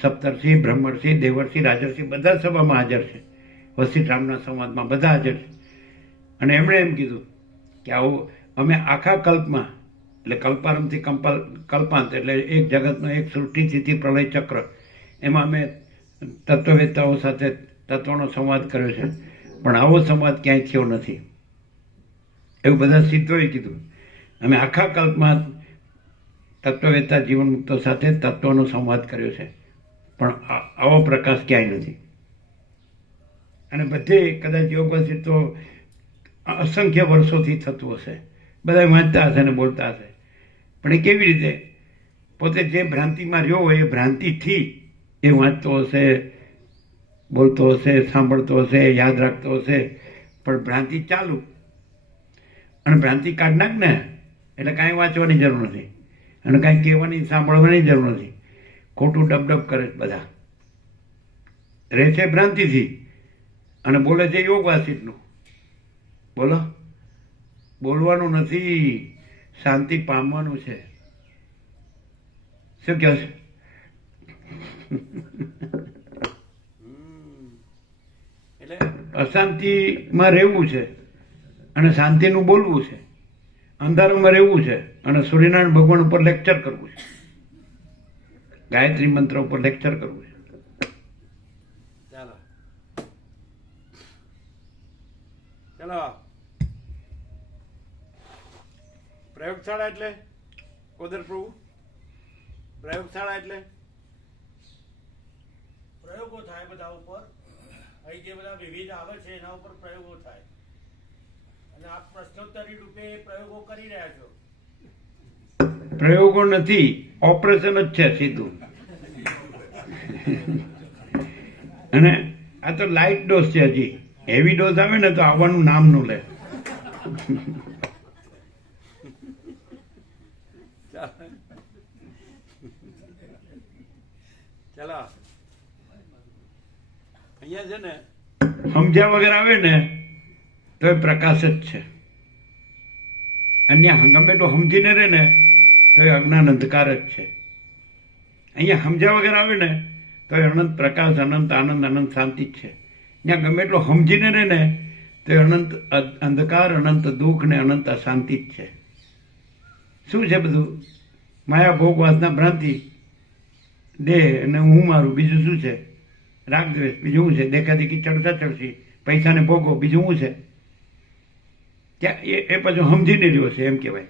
સપ્તર્ષિ બ્રહ્મર્ષિ દેવર્ષિ રાજર્ષિ બધા સભામાં હાજર છે. વસિષ્ઠ રામના સંવાદમાં બધા હાજર છે. અને એમણે એમ કીધું કે આવું અમે આખા કલ્પમાં, એટલે કલ્પારંભથી કલ્પાંત એટલે એક જગતનો એક સૃષ્ટિ સ્થિતિ પ્રલય ચક્ર, એમાં અમે તત્વવેત્તાઓ સાથે તત્વનો સંવાદ કર્યો છે, પણ આવો સંવાદ ક્યાંય થયો નથી. એવું બધા સિદ્ધોએ કીધું. અમે આખા કલ્પમાં તત્વવેત્તા જીવન મુક્તો સાથે તત્વનો સંવાદ કર્યો છે, પણ આવો પ્રકાશ ક્યાંય નથી. અને બધે કદાચ યોગ વસિષ્ઠ તો અસંખ્ય વર્ષોથી થતું હશે, બધા વાંચતા હશે ને બોલતા હશે, પણ એ કેવી રીતે પોતે જે ભ્રાંતિમાં રહ્યો હોય એ ભ્રાંતિથી એ વાંચતો હશે, બોલતો હશે, સાંભળતો હશે, યાદ રાખતો હશે, પણ ભ્રાંતિ ચાલુ. અને ભ્રાંતિ કાઢ નાખ ને એટલે કાંઈ વાંચવાની જરૂર નથી અને કાંઈ કહેવાની સાંભળવાની જરૂર નથી. ખોટું ડબડબ કરે બધા, રહે છે ભ્રાંતિથી અને બોલે છે યોગ વાસિષ્ઠનું. બોલો, બોલવાનું નથી, શાંતિ પામવાનું છે. શું કહે છે? એટલે અશાંતિમાં રહેવું છે અને શાંતિનું બોલવું છે, અંધારામાં રહેવું છે અને સૂર્યનારાયણ ભગવાન ઉપર લેક્ચર કરવું છે, ગાયત્રી મંત્ર ઉપર લેક્ચર કરવું છે. ચાલો ચાલો. પ્રયોગશાળા એટલે કોદર પ્રભુ, પ્રયોગશાળા એટલે પ્રયોગો થાય બધા ઉપર. અહીં જે બધા વિવિધ આવે છે એના ઉપર પ્રયોગો થાય અને આપ પ્રશ્નોત્તરી રૂપે પ્રયોગો કરી રહ્યા છો. પ્રયોગો નથી, ઓપરેશન જ છે સીધું. અને આ તો લાઇટ ડોઝ છે. હજી હેવી ડોઝ આવે ને તો આવવાનું નામ નું લે. ચાલો અહીંયા છે ને સમજ્યા વગર આવે ને તો એ પ્રકાશ જ છે. અન્ય ગમે તો સમજીને રહે ને તો એ અજ્ઞાન અંધકાર જ છે. અહીંયા સમજ્યા વગર આવે ને તો એ અનંત પ્રકાશ, અનંત આનંદ, અનંત શાંતિ જ છે. ત્યાં ગમે એટલો સમજીને રહે ને તો એ અનંત અંધકાર, અનંત દુઃખ ને અનંત અશાંતિ જ છે. શું છે બધું? માયા, ભોગ, વાસના, ભ્રાંતિ, દેહ અને હું મારું. બીજું શું છે? રાગ દ્વેષ. બીજું શું છે? દેખાદેખી, ચડતા ચડશી, પૈસાને ભોગો. બીજું શું છે? ત્યાં એ પાછું સમજીને રહ્યો છે એમ કહેવાય.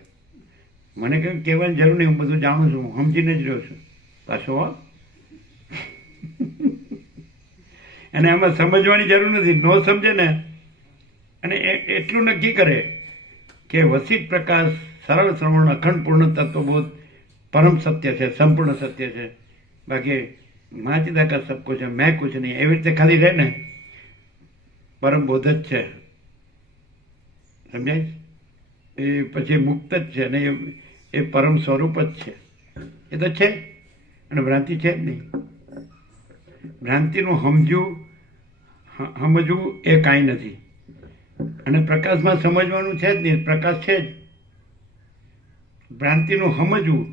મને કંઈ કહેવાની જરૂર નહીં, હું બધું જાણું છું, હું સમજીને જ રહ્યો છું પાછો. અને આમાં સમજવાની જરૂર નથી. ન સમજે ને અને એટલું નક્કી કરે કે વસિષ્ઠ પ્રકાશ, સરળ શ્રવણ, અખંડ પૂર્ણ તત્વબોધ પરમ સત્ય છે, સંપૂર્ણ સત્ય છે. બાકી માँ चिदा का सब कुछ है, मैं कुछ नहीं. એવી રીતે ખાલી રહે ને પરમ બોધ જ છે. સમજાય? એ પછી મુક્ત જ છે અને એ પરમ સ્વરૂપ જ છે. એ તો છે અને ભ્રાંતિ છે જ નહીં. ભ્રાંતિનું સમજવું એ કાંઈ નથી અને પ્રકાશમાં સમજવાનું છે જ નહીં. પ્રકાશ છે જ. ભ્રાંતિનું સમજવું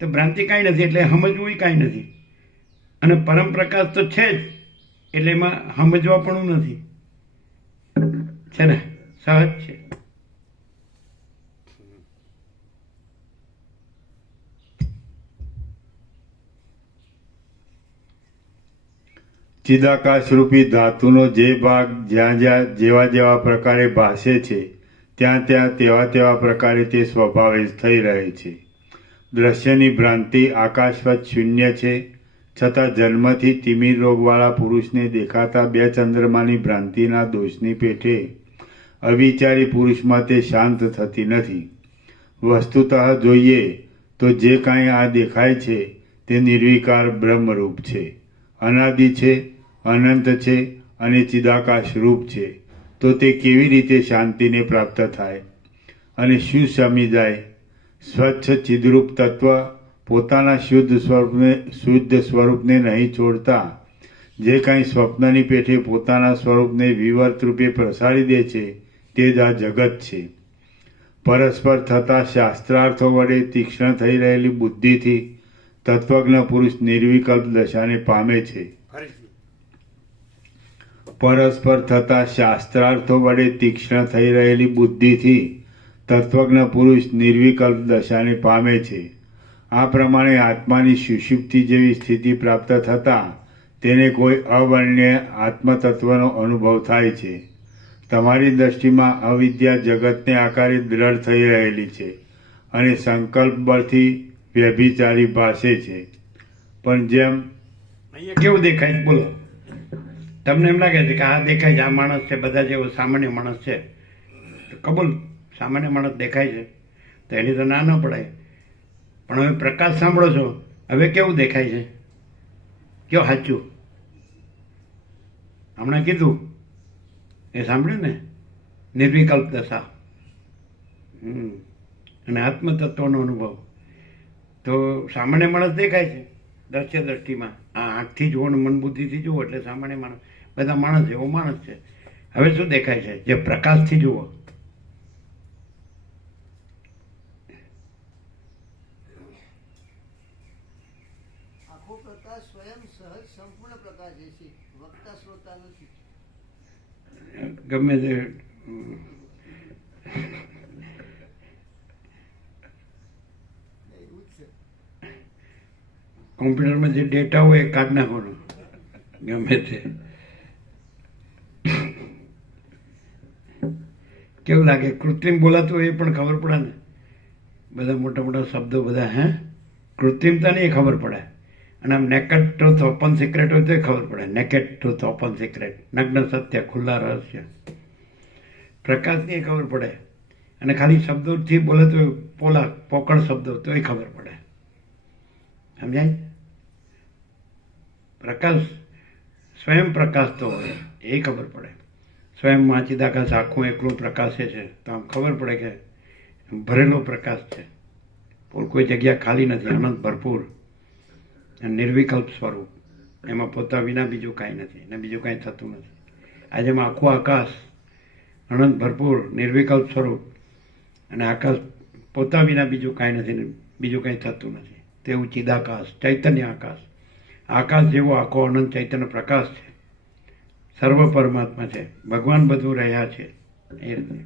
તો ભ્રાંતિ કાંઈ નથી એટલે સમજવું એ કાંઈ નથી. અને પરમ પ્રકાશ તો છે જ એટલે એમાં સમજવા પણ નથી. છે ને? સહજ છે. ચિદાકાશ રૂપી ધાતુનો જે ભાગ જ્યાં જ્યાં જેવા જેવા પ્રકારે ભાસે છે ત્યાં ત્યાં તેવા તેવા પ્રકારે તે સ્વભાવે જ થઈ રહે છે. દ્રશ્યની ભ્રાંતિ આકાશવત શૂન્ય છે, છતાં જન્મથી તિમિર રોગવાળા પુરુષને દેખાતા બે ચંદ્રમાની ભ્રાંતિના દોષની પેઠે અવિચારી પુરુષમાં તે શાંત થતી નથી. વસ્તુતઃ જોઈએ તો જે કાંઈ આ દેખાય છે તે નિર્વિકાર બ્રહ્મરૂપ છે, અનાદિ છે, અનંત છે અને ચિદાકાશ રૂપ છે. તો તે કેવી રીતે શાંતિને પ્રાપ્ત થાય અને શું શમી જાય? સ્વચ્છ ચિદરૂપ તત્વ પોતાના શુદ્ધ સ્વરૂપને નહીં છોડતા જે કાંઈ સ્વપ્નની પેઠે પોતાના સ્વરૂપને વિવર્ત રૂપે પ્રસારી દે છે તે જ આ જગત છે. પરસ્પર થતા શાસ્ત્રાર્થો વડે તીક્ષ્ણ થઈ રહેલી બુદ્ધિથી તત્વજ્ઞ પુરુષ નિર્વિકલ્પ દશાને પામે છે. ફરીથી પરસ્પર થતા શાસ્ત્રાર્થો વડે તીક્ષ્ણ થઈ રહેલી બુદ્ધિથી તત્વજ્ઞ પુરુષ નિર્વિકલ્પ દશાને પામે છે. આ પ્રમાણે આત્માની સુષુપ્તિ જેવી સ્થિતિ પ્રાપ્ત થતાં તેને કોઈ અવર્ણ્ય આત્મતત્વનો અનુભવ થાય છે. તમારી દ્રષ્ટિમાં અવિદ્યા જગતને આકારે દ્રઢ થઈ રહેલી છે અને સંકલ્પ બળથી વ્યભિચારી ભાસે છે. પણ જેમ અહીંયા કેવું દેખાય છે? બોલો, તમને એમ લાગે છે કે આ દેખાય છે, આ માણસ છે, બધા જેવો સામાન્ય માણસ છે, તો કબૂલ સામાન્ય માણસ દેખાય છે તો એની તો ના ન પડાય. પણ હવે પ્રકાશ સાંભળો છો, હવે કેવું દેખાય છે? કયો સાચું? હમણાં કીધું એ સાંભળ્યું ને, નિર્વિકલ્પ દશા અને આત્મતત્વનો અનુભવ. તો સામાન્ય માણસ દેખાય છે દ્રશ્ય દ્રષ્ટિમાં, આ આંખથી જુઓ ને મન બુદ્ધિથી જુઓ એટલે સામાન્ય માણસ, બધા માણસ એવો માણસ છે. હવે શું દેખાય છે? જે પ્રકાશથી જુઓ. આખો પ્રકાશ સ્વયં સહજ સંપૂર્ણ પ્રકાશ છે, વક્તા શ્રોતા નથી. ગમે તે એવું જ છે. કોમ્પ્યુટરમાં જે ડેટા હોય એ કાઢ નાખવાનો ગમે તે. કેવું લાગે? કૃત્રિમ બોલાતું હોય એ પણ ખબર પડે ને, બધા મોટા મોટા શબ્દો બધા, હે કૃત્રિમતા નહીં ખબર પડે. અને આમ નેકેડ ટ્રુથ ઓપન સિક્રેટ હોય તો ખબર પડે. નેકેડ ટ્રુથ ઓપન સિક્રેટ, નગ્ન સત્ય, ખુલ્લા રહસ્ય. પ્રકાશની ખબર પડે. અને ખાલી શબ્દોથી બોલે તો પોકળ શબ્દો તોય ખબર પડે. સમજાય? પ્રકાશ સ્વયં પ્રકાશ તો હોય એ ખબર પડે. સ્વયંમાં ચિદાકાશ આખું એકલું પ્રકાશે છે તો આમ ખબર પડે કે ભરેલો પ્રકાશ છે, કોઈ જગ્યા ખાલી નથી, આનંદ ભરપૂર, નિર્વિકલ્પ સ્વરૂપ, એમાં પોતા વિના બીજું કાંઈ નથી ને બીજું કાંઈ થતું નથી. આજે આખું આકાશ અનંત ભરપૂર નિર્વિકલ્પ સ્વરૂપ અને આકાશ પોતા વિના બીજું કાંઈ નથી ને બીજું કાંઈ થતું નથી. તેવું ચિદાકાશ, ચૈતન્ય આકાશ, આકાશ જેવો આખો અનંત ચૈતન્ય પ્રકાશ છે, સર્વ પરમાત્મા છે, ભગવાન બધું રહ્યા છે એ રીતે.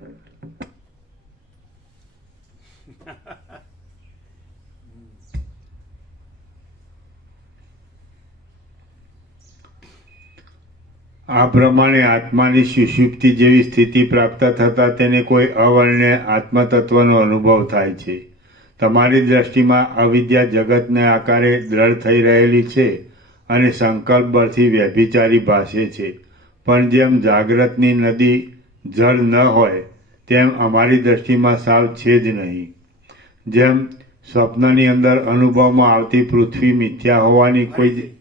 આ પ્રમાણે આત્માની સુષુપ્તિ જેવી સ્થિતિ પ્રાપ્ત થતાં તેને કોઈ અવર્ણ્ય આત્મતત્વનો અનુભવ થાય છે. તમારી દ્રષ્ટિમાં અવિદ્યા જગતને આકારે દ્રઢ થઈ રહેલી છે અને સંકલ્પ બળથી વ્યભિચારી ભાસે છે. પણ જેમ જાગ્રતની નદી જળ ન હોય તેમ અમારી દ્રષ્ટિમાં સાવ છે જ નહીં. જેમ સ્વપ્નની અંદર અનુભવમાં આવતી પૃથ્વી મિથ્યા હોવાની કોઈ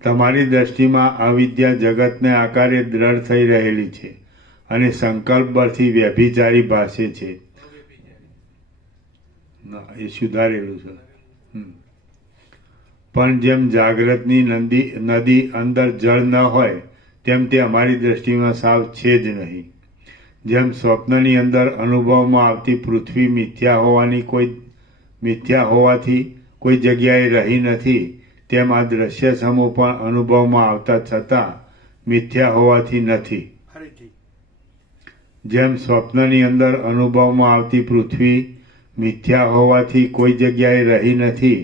તમારી દ્રષ્ટિમાં અવિદ્યા જગતને આકારે દ્રઢ થઈ રહેલી છે અને સંકલ્પ બળથી વ્યભિચારી ભાસે છે. એ સુધારેલું છે. પણ જેમ જાગ્રતની નદી અંદર જળ ન હોય તેમ તે અમારી દ્રષ્ટિમાં સાવ છે જ નહીં. જેમ સ્વપ્નની અંદર અનુભવમાં આવતી પૃથ્વી મિથ્યા હોવાથી કોઈ જગ્યાએ રહી નથી, તેમ આ દ્રશ્ય સમૂહ પણ અનુભવમાં આવતા છતાં મિથ્યા હોવાથી નથી. જેમ સ્વપ્નની અંદર અનુભવમાં આવતી પૃથ્વી મિથ્યા હોવાથી કોઈ જગ્યાએ રહી નથી,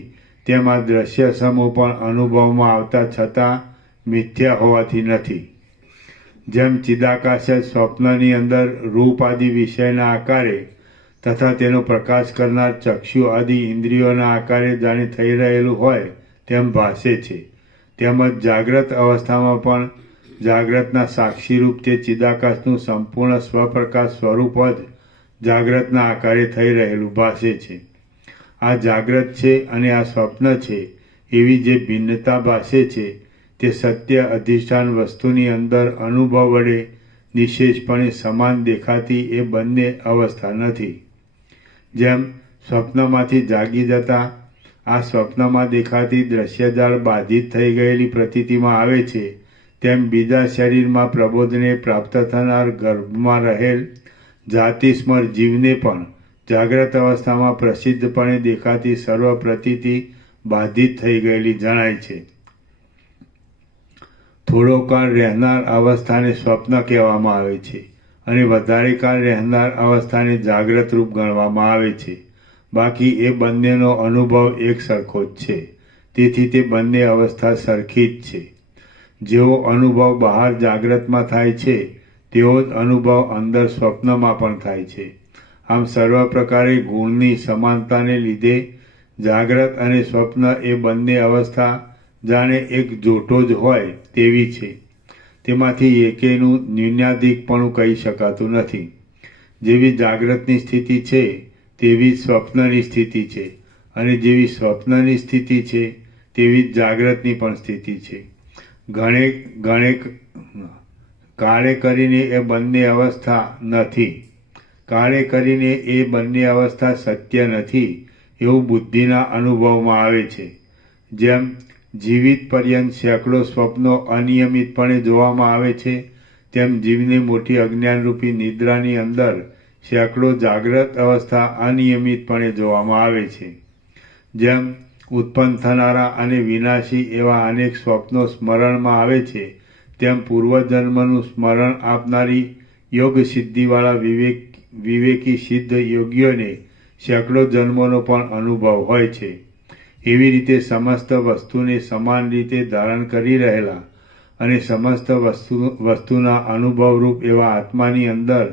તેમ આ દ્રશ્ય સમૂહ પણ અનુભવમાં આવતા છતાં મિથ્યા હોવાથી નથી. જેમ ચિદાકાશ સ્વપ્નની અંદર રૂપ આદિ વિષયના આકારે તથા તેનો પ્રકાશ કરનાર ચક્ષુ આદિ ઇન્દ્રિયોના આકારે જાણે થઈ રહેલું હોય તેમ ભાસે છે, તેમજ જાગ્રત અવસ્થામાં પણ જાગ્રતના સાક્ષીરૂપ તે ચિદાકાશનું સંપૂર્ણ સ્વપ્રકાશ સ્વરૂપ જ જાગ્રતના આકારે થઈ રહેલું ભાસે છે. આ જાગ્રત છે અને આ સ્વપ્ન છે એવી જે ભિન્નતા ભાસે છે તે સત્ય અધિષ્ઠાન વસ્તુની અંદર અનુભવ વડે નિશેષપણે સમાન દેખાતી એ બંને અવસ્થા નથી. જેમ સ્વપ્નમાંથી જાગી જતા આ સ્વપ્નમાં દેખાતી દ્રશ્યજાળ બાધિત થઈ ગયેલી પ્રતીતિમાં આવે છે, તેમ બીજા શરીરમાં પ્રબોધને પ્રાપ્ત થનાર ગર્ભમાં રહેલ જાતિસ્મર જીવને પણ જાગ્રત અવસ્થામાં પ્રસિદ્ધપણે દેખાતી સર્વ પ્રતીતિ બાધિત થઈ ગયેલી જણાય છે. થોડો કાળ રહેનાર અવસ્થાને સ્વપ્ન કહેવામાં આવે છે અને વધારે કાળ રહેનાર અવસ્થાને જાગ્રત રૂપ ગણવામાં આવે છે. બાકી એ બંનેનો અનુભવ એક સરખો જ છે. તેથી તે બંને અવસ્થા સરખી જ છે. જેવો અનુભવ બહાર જાગ્રતમાં થાય છે તેવો જ અનુભવ અંદર સ્વપ્નમાં પણ થાય છે. આમ સર્વ પ્રકારે ગુણની સમાનતાને લીધે જાગ્રત અને સ્વપ્ન એ બંને અવસ્થા જાણે એક જોટો જ હોય તેવી છે. તેમાંથી એકેયનું ન્યૂનાધિકપણું કહી શકાતું નથી. જેવી જાગ્રતની સ્થિતિ છે તેવી જ સ્વપ્નની સ્થિતિ છે અને જેવી સ્વપ્નની સ્થિતિ છે તેવી જ જાગ્રતની પણ સ્થિતિ છે. કાળે કરીને એ બંને અવસ્થા નથી, કાળે કરીને એ બંને અવસ્થા સત્ય નથી એવું બુદ્ધિના અનુભવમાં આવે છે. જેમ જીવિત પર્યંત સેંકડો સ્વપ્નો અનિયમિતપણે જોવામાં આવે છે, તેમ જીવની મોટી અજ્ઞાનરૂપી નિદ્રાની અંદર સેંકડો જાગ્રત અવસ્થા અનિયમિતપણે જોવામાં આવે છે. જેમ ઉત્પન્ન થનારા અને વિનાશી એવા અનેક સ્વપ્નો સ્મરણમાં આવે છે, તેમ પૂર્વજન્મનું સ્મરણ આપનારી યોગ સિદ્ધિવાળા વિવેકી સિદ્ધ યોગીઓને સેંકડો જન્મોનો પણ અનુભવ હોય છે. એવી રીતે સમસ્ત વસ્તુને સમાન રીતે ધારણ કરી રહેલા અને સમસ્ત વસ્તુના અનુભવરૂપ એવા આત્માની અંદર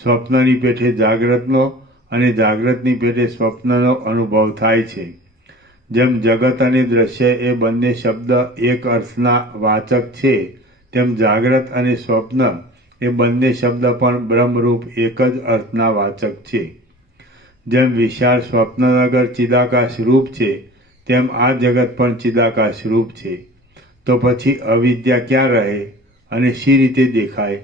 સ્વપ્નની પેઠે જાગ્રતનો અને જાગ્રતની પેઠે સ્વપ્નનો અનુભવ થાય છે. જેમ જગત અને દ્રશ્ય એ બંને શબ્દ એક અર્થના વાચક છે, તેમ જાગ્રત અને સ્વપ્ન એ બંને શબ્દ પણ બ્રહ્મરૂપ એક જ અર્થના વાચક છે. જેમ વિશાળ સ્વપ્નનગર ચિદાકાશ રૂપ છે, તેમ આ જગત પણ ચિદાકાશ રૂપ છે. તો પછી અવિદ્યા ક્યાં રહે અને શી રીતે દેખાય?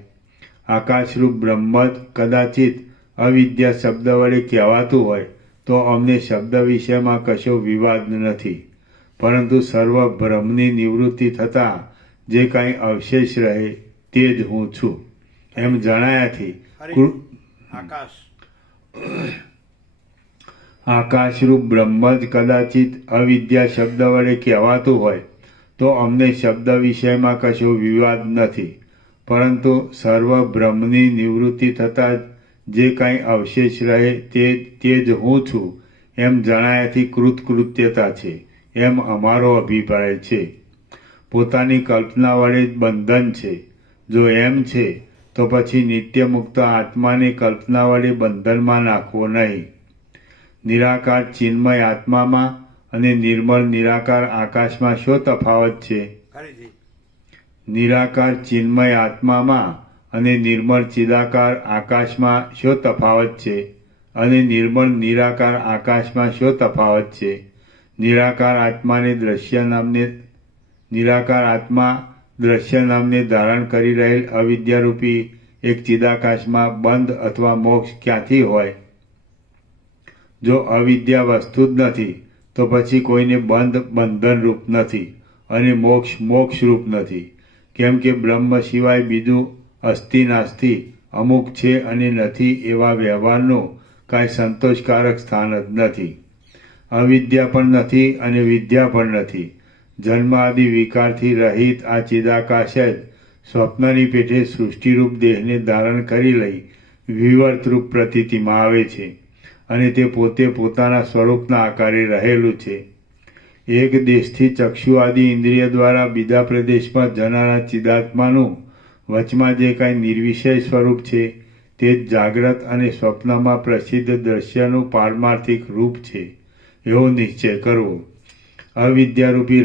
આકાશરૂપ બ્રહ્મ જ કદાચિત અવિદ્યા શબ્દ વડે કહેવાતું હોય તો અમને શબ્દ વિષયમાં કશો વિવાદ નથી, પરંતુ સર્વ ભ્રમની નિવૃત્તિ થતાં જે કાંઈ અવશેષ રહે તે જ હું છું એમ જણાયાથી આકાશરૂપ બ્રહ્મ જ કદાચિત અવિદ્યા શબ્દ વડે કહેવાતું હોય તો અમને શબ્દ વિષયમાં કશો વિવાદ નથી, પરંતુ સર્વ ભ્રમની નિવૃત્તિ થતાં જે કાંઈ અવશેષ રહે તે જ હું છું એમ જણાયાથી કૃતકૃત્યતા છે એમ અમારો અભિપ્રાય છે. પોતાની કલ્પના વડે જ બંધન છે. જો એમ છે તો પછી નિત્યમુક્ત આત્માને કલ્પના વડે બંધનમાં નાખવો નહીં. નિરાકાર ચિન્મય આત્મામાં અને નિર્મળ નિરાકાર આકાશમાં શો તફાવત છે? નિરાકાર ચિન્મય આત્મામાં અને નિર્મળ ચિદાકાર આકાશમાં શો તફાવત છે? અને નિર્મળ નિરાકાર આકાશમાં શો તફાવત છે? નિરાકાર આત્મા દ્રશ્ય નામને ધારણ કરી રહેલ અવિદ્યારૂપી એક ચિદાકાશમાં બંધ અથવા મોક્ષ ક્યાંથી હોય? જો અવિદ્યા વસ્તુ જ નથી તો પછી કોઈને બંધનરૂપ નથી અને મોક્ષરૂપ નથી. કેમ કે બ્રહ્મ સિવાય બીજું અસ્થિ નાસ્તિ, અમુક છે અને નથી એવા વ્યવહારનું કાંઈ સંતોષકારક સ્થાન જ નથી. અવિદ્યા પણ નથી અને વિદ્યા પણ નથી. જન્મ આદિ વિકારથી રહિત આ ચિદાકાશ જ સ્વપ્નની પેઠે સૃષ્ટિરૂપ દેહને ધારણ કરી લઈ વિવર્તરૂપ પ્રતીતિમાં આવે છે અને તે પોતે પોતાના સ્વરૂપના આકારે રહેલું છે. એક દેશથી ચક્ષુ આદિ ઇન્દ્રિય દ્વારા બીજા પ્રદેશમાં જનારા ચિદાત્માનું વચમાં જે કાંઈ નિર્વિષય સ્વરૂપ છે તે જ જાગ્રત અને સ્વપ્નમાં પ્રસિદ્ધ દ્રશ્યનું પારમાર્થિક રૂપ છે એવો નિશ્ચય કરવો. અવિદ્યારૂપી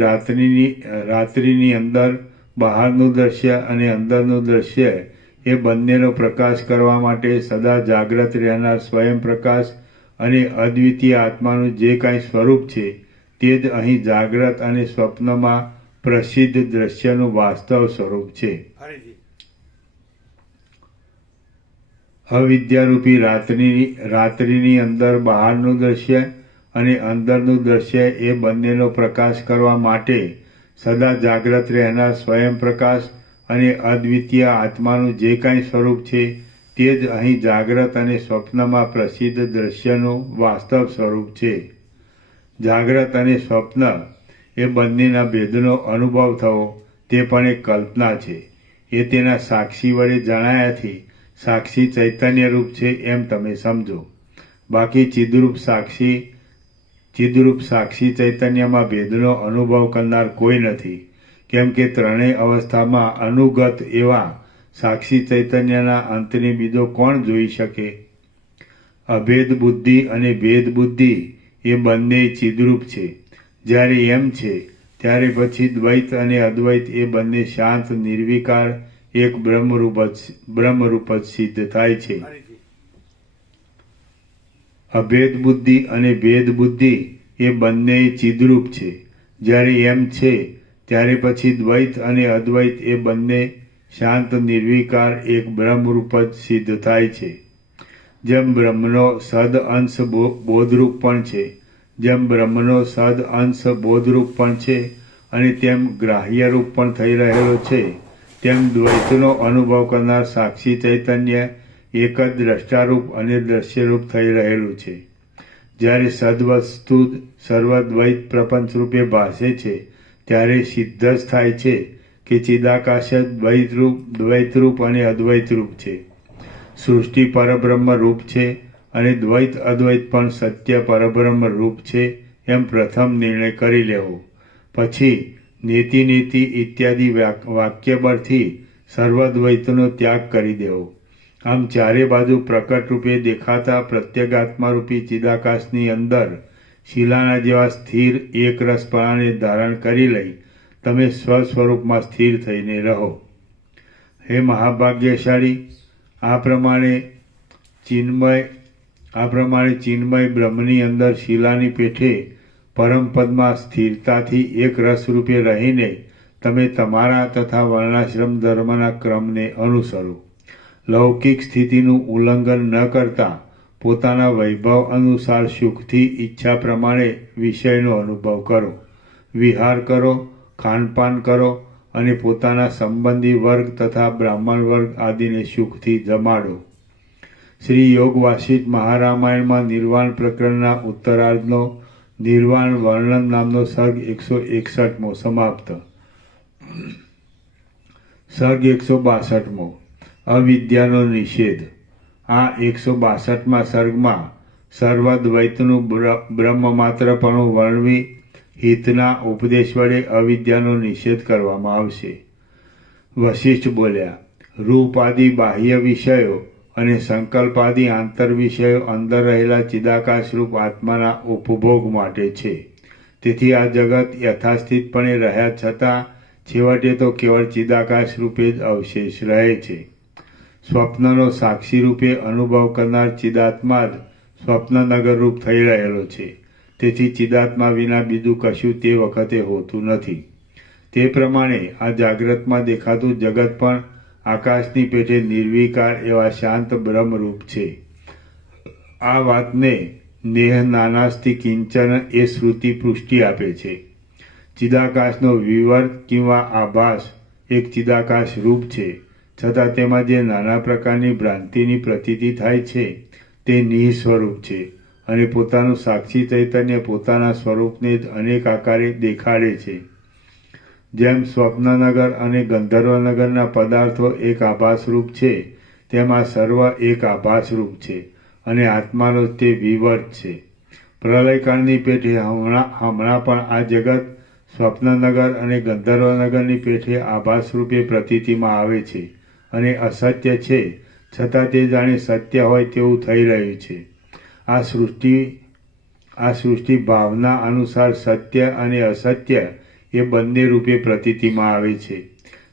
રાત્રિની અંદર બહારનું દ્રશ્ય અને અંદરનું દ્રશ્ય એ બંનેનો પ્રકાશ કરવા માટે સદા જાગ્રત રહેનાર સ્વયં પ્રકાશ અને અદ્વિતીય આત્માનું જે કાંઈ સ્વરૂપ છે તે જ અહીં જાગ્રત અને સ્વપ્નમાં પ્રસિદ્ધ દ્રશ્યનું વાસ્તવ સ્વરૂપ છે. અવિદ્યારૂપી રાત્રિની અંદર બહારનું દ્રશ્ય અને અંદરનું દ્રશ્ય એ બંનેનો પ્રકાશ કરવા માટે સદા જાગ્રત રહેનાર સ્વયં પ્રકાશ અને અદ્વિતીય આત્માનું જે કાંઈ સ્વરૂપ છે તે જ અહીં જાગ્રત અને સ્વપ્નમાં પ્રસિદ્ધ દ્રશ્યનું વાસ્તવ સ્વરૂપ છે. જાગ્રત અને સ્વપ્ન એ બંનેના ભેદનો અનુભવ થવો તે પણ એક કલ્પના છે. એ તેના સાક્ષી વડે જણાયાથી સાક્ષી ચૈતન્ય રૂપ છે એમ તમે સમજો. બાકી ચિદરૂપ સાક્ષી ચૈતન્યમાં ભેદનો અનુભવ કરનાર કોઈ નથી, કેમ કે ત્રણેય અવસ્થામાં અનુગત એવા સાક્ષી ચૈતન્યના અંતને બીજો કોણ જોઈ શકે? અભેદ બુદ્ધિ અને ભેદ બુદ્ધિ એ બંને ચિદરૂપ છે. જ્યારે એમ છે ત્યારે પછી દ્વૈત અને અદ્વૈત એ બંને શાંત નિર્વિકાર એક બ્રહ્મરૂપ જ સિદ્ધ થાય છે. અભેદ બુદ્ધિ અને ભેદ બુદ્ધિ એ બંને ચિદરૂપ છે. જ્યારે એમ છે ત્યારે પછી દ્વૈત અને અદ્વૈત એ બંને શાંત નિર્વિકાર એક બ્રહ્મરૂપ જ સિદ્ધ થાય છે. જેમ બ્રહ્મનો સદ અંશ બોધરૂપ પણ છે, અને તેમ ગ્રાહ્યરૂપ પણ થઈ રહેલો છે, તેમ દ્વૈતનો અનુભવ કરનાર સાક્ષી ચૈતન્ય એક જ દ્રષ્ટારૂપ અને દ્રશ્યરૂપ થઈ રહેલું છે. જ્યારે સદવસ્તુ સર્વદ્વૈત પ્રપંચ રૂપે ભાસે છે ત્યારે સિદ્ધ જ થાય છે કે ચિદાકાશ જ દ્વૈતરૂપ અને અદ્વૈતરૂપ છે. સૃષ્ટિ પરબ્રહ્મ રૂપ છે અને દ્વૈત અદ્વૈત પણ સત્ય પરબ્રહ્મ રૂપ છે એમ પ્રથમ નિર્ણય કરી લેવો. પછી નેતિ નેતિ ઇત્યાદિ વાક્યબળથી સર્વદ્વૈતનો ત્યાગ કરી દેવો. આમ ચારે બાજુ પ્રકટ રૂપે દેખાતા પ્રત્યેગાત્મારૂપી ચિદાકાશની અંદર શિલાના જેવા સ્થિર એક રસપણાને ધારણ કરી લઈ તમે સ્વસ્વરૂપમાં સ્થિર થઈને રહો. હે મહાભાગ્યશાળી, આ પ્રમાણે ચિન્મય બ્રહ્મની અંદર શિલાની પેઠે પરમપદમાં સ્થિરતાથી એક રસરૂપે રહીને તમે તમારા તથા વર્ણાશ્રમ ધર્મના ક્રમને અનુસરો. લૌકિક સ્થિતિનું ઉલ્લંઘન ન કરતા પોતાના વૈભવ અનુસાર સુખથી ઈચ્છા પ્રમાણે વિષયનો અનુભવ કરો, વિહાર કરો, ખાનપાન કરો અને પોતાના સંબંધી વર્ગ તથા બ્રાહ્મણ વર્ગ આદિને સુખથી જમાડો. શ્રી યોગ વાસિષ્ઠ મહારામાયણમાં નિર્વાણ પ્રકરણના ઉત્તરાર્ધનો નિર્વાણ વર્ણન નામનો સર્ગ 161મો સમાપ્ત. સર્ગ 162મો અવિદ્યાનો નિષેધ. આ 162મા સર્ગમાં સર્વદ્વૈતનું બ્રહ્મમાત્રપણું વર્ણવી હિતના ઉપદેશ વડે અવિદ્યાનો નિષેધ કરવામાં આવશે. વશિષ્ઠ બોલ્યા, રૂપાદિ બાહ્ય વિષયો અને સંકલ્પાદિ આંતર વિષયો અંદર રહેલા ચિદાકાશરૂપ આત્માના ઉપભોગ માટે છે. તેથી આ જગત યથાસ્થિતપણે રહ્યા છતાં છેવટે તો કેવળ ચિદાકાશ રૂપે જ અવશેષ રહે છે. સ્વપ્નનો સાક્ષી રૂપે અનુભવ કરનાર ચિદાત્મા જ સ્વપ્નનગર રૂપ થઈ રહેલો છે. તેથી ચિદાત્મા વિના બીજું કશું તે વખતે હોતું નથી. તે પ્રમાણે આ જાગ્રતમાં દેખાતું જગત પણ આકાશની પેઠે નિર્વિકાર એવા શાંત બ્રહ્મરૂપ છે. આ વાતને નેહ નાનાસ્તિ કિંચન એ શ્રુતિ પુષ્ટિ આપે છે. ચિદાકાશનો વિવર્ત કિંવા આભાસ એક ચિદાકાશ રૂપ છે, છતાં તેમાં જે નાના પ્રકારની ભ્રાંતિની પ્રતીતિ થાય છે તે નિઃસ્વરૂપ છે અને પોતાનું સાક્ષી ચૈતન્ય પોતાના સ્વરૂપને જ અનેક આકારે દેખાડે છે. જેમ સ્વપ્નનગર અને ગંધર્વનગરના પદાર્થો એક આભાસરૂપ છે, તેમાં સર્વ એક આભાસરૂપ છે અને આત્માનો તે વિવર્ત છે. પ્રલયકાળની પેઠે હમણાં પણ આ જગત સ્વપ્નનગર અને ગંધર્વનગરની પેઠે આભાસરૂપે પ્રતીતિમાં આવે છે અને અસત્ય છે, છતાં તે જાણે સત્ય હોય તેવું થઈ રહ્યું છે. આ સૃષ્ટિ ભાવના અનુસાર સત્ય અને અસત્ય એ બંને રૂપે પ્રતીતિમાં આવે છે.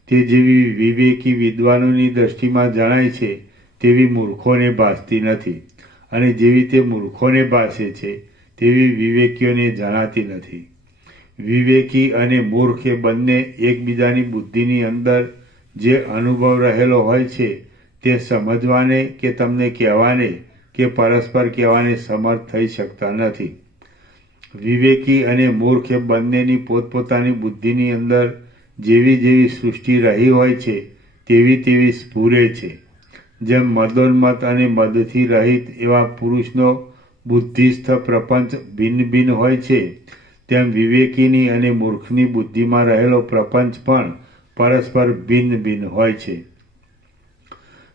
તે જેવી વિવેકી વિદ્વાનોની દ્રષ્ટિમાં જણાય છે તેવી મૂર્ખોને ભાસતી નથી, અને જેવી તે મૂર્ખોને ભાસે છે તેવી વિવેકીઓને જણાતી નથી. વિવેકી અને મૂર્ખ એ બંને એકબીજાની બુદ્ધિની અંદર જે અનુભવ રહેલો હોય છે તે સમજવાને કે તમને કહેવાને કે પરસ્પર કહેવાને સમર્થ થઈ શકતા નથી. વિવેકી અને મૂર્ખ એ બંનેની પોતપોતાની બુદ્ધિની અંદર જેવી જેવી સૃષ્ટિ રહી હોય છે તેવી તેવી સ્ફુરે છે. જેમ મદોન્મત અને મદથી રહિત એવા પુરુષનો બુદ્ધિસ્થ પ્રપંચ ભિન્ન ભિન્ન હોય છે, તેમ વિવેકીની અને મૂર્ખની બુદ્ધિમાં રહેલો પ્રપંચ પણ પરસ્પર ભિન્ન ભિન્ન હોય છે.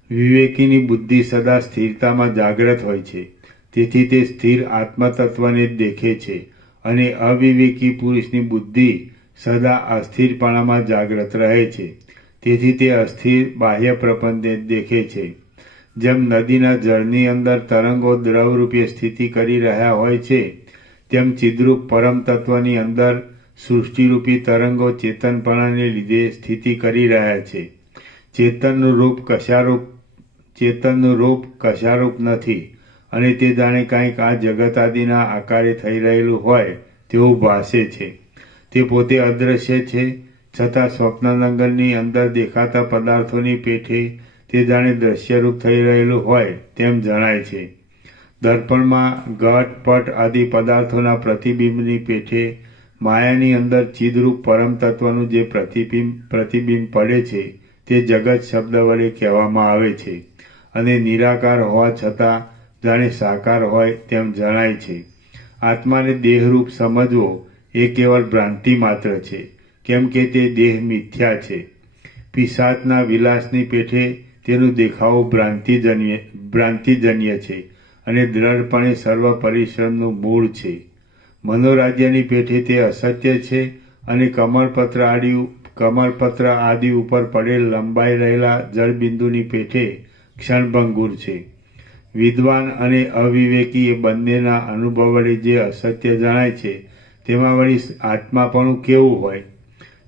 વિવેકીની બુદ્ધિ સદા સ્થિરતામાં જાગ્રત હોય છે, તેથી તે સ્થિર આત્મતત્વને જ દેખે છે, અને અવિવેકી પુરુષની બુદ્ધિ સદા અસ્થિરપણામાં જાગ્રત રહે છે, તેથી તે અસ્થિર બાહ્ય પ્રપંચને જ દેખે છે. જેમ નદીના જળની અંદર તરંગો દ્રવરૂપે સ્થિતિ કરી રહ્યા હોય છે, તેમ ચિદ્રૂપ પરમ તત્વની અંદર સૃષ્ટિરૂપી તરંગો ચેતનપણાને લીધે સ્થિતિ કરી રહ્યા છે. ચેતનનું રૂપ કશારૂપ નથી, અને તે જાણે કાંઈક આ જગત આદિના આકારે થઈ રહેલું હોય તેવું ભાસે છે. તે પોતે અદૃશ્ય છે, છતાં સ્વપ્નનગરની અંદર દેખાતા પદાર્થોની પેઠે તે જાણે દ્રશ્યરૂપ થઈ રહેલું હોય તેમ જણાય છે. દર્પણમાં ઘટ પટ આદિ પદાર્થોના પ્રતિબિંબની પેઠે માયાની અંદર ચિદરૂપ પરમ તત્વનું જે પ્રતિબિંબ પડે છે તે જગત શબ્દ વડે કહેવામાં આવે છે, અને નિરાકાર હોવા છતાં જાણે સાકાર હોય તેમ જણાય છે. આત્માને દેહરૂપ સમજવો એ કેવળ ભ્રાંતિ માત્ર છે, કેમ કે તે દેહ મિથ્યા છે. પિશાચના વિલાસની પેઠે તેનું દેખાવું ભ્રાંતિજન્ય છે, અને દ્રઢપણે સર્વ પરિશ્રમનું મૂળ છે. મનોરાજ્યની પેઠે તે અસત્ય છે, અને કમળપત્ર આદિ ઉપર પડેલ લંબાઈ રહેલા જળબિંદુની પેઠે ક્ષણભંગુર છે. વિદ્વાન અને અવિવેકી એ બંનેના અનુભવ વડે જે અસત્ય જણાય છે તેમાં વળી આત્માપણું કેવું હોય?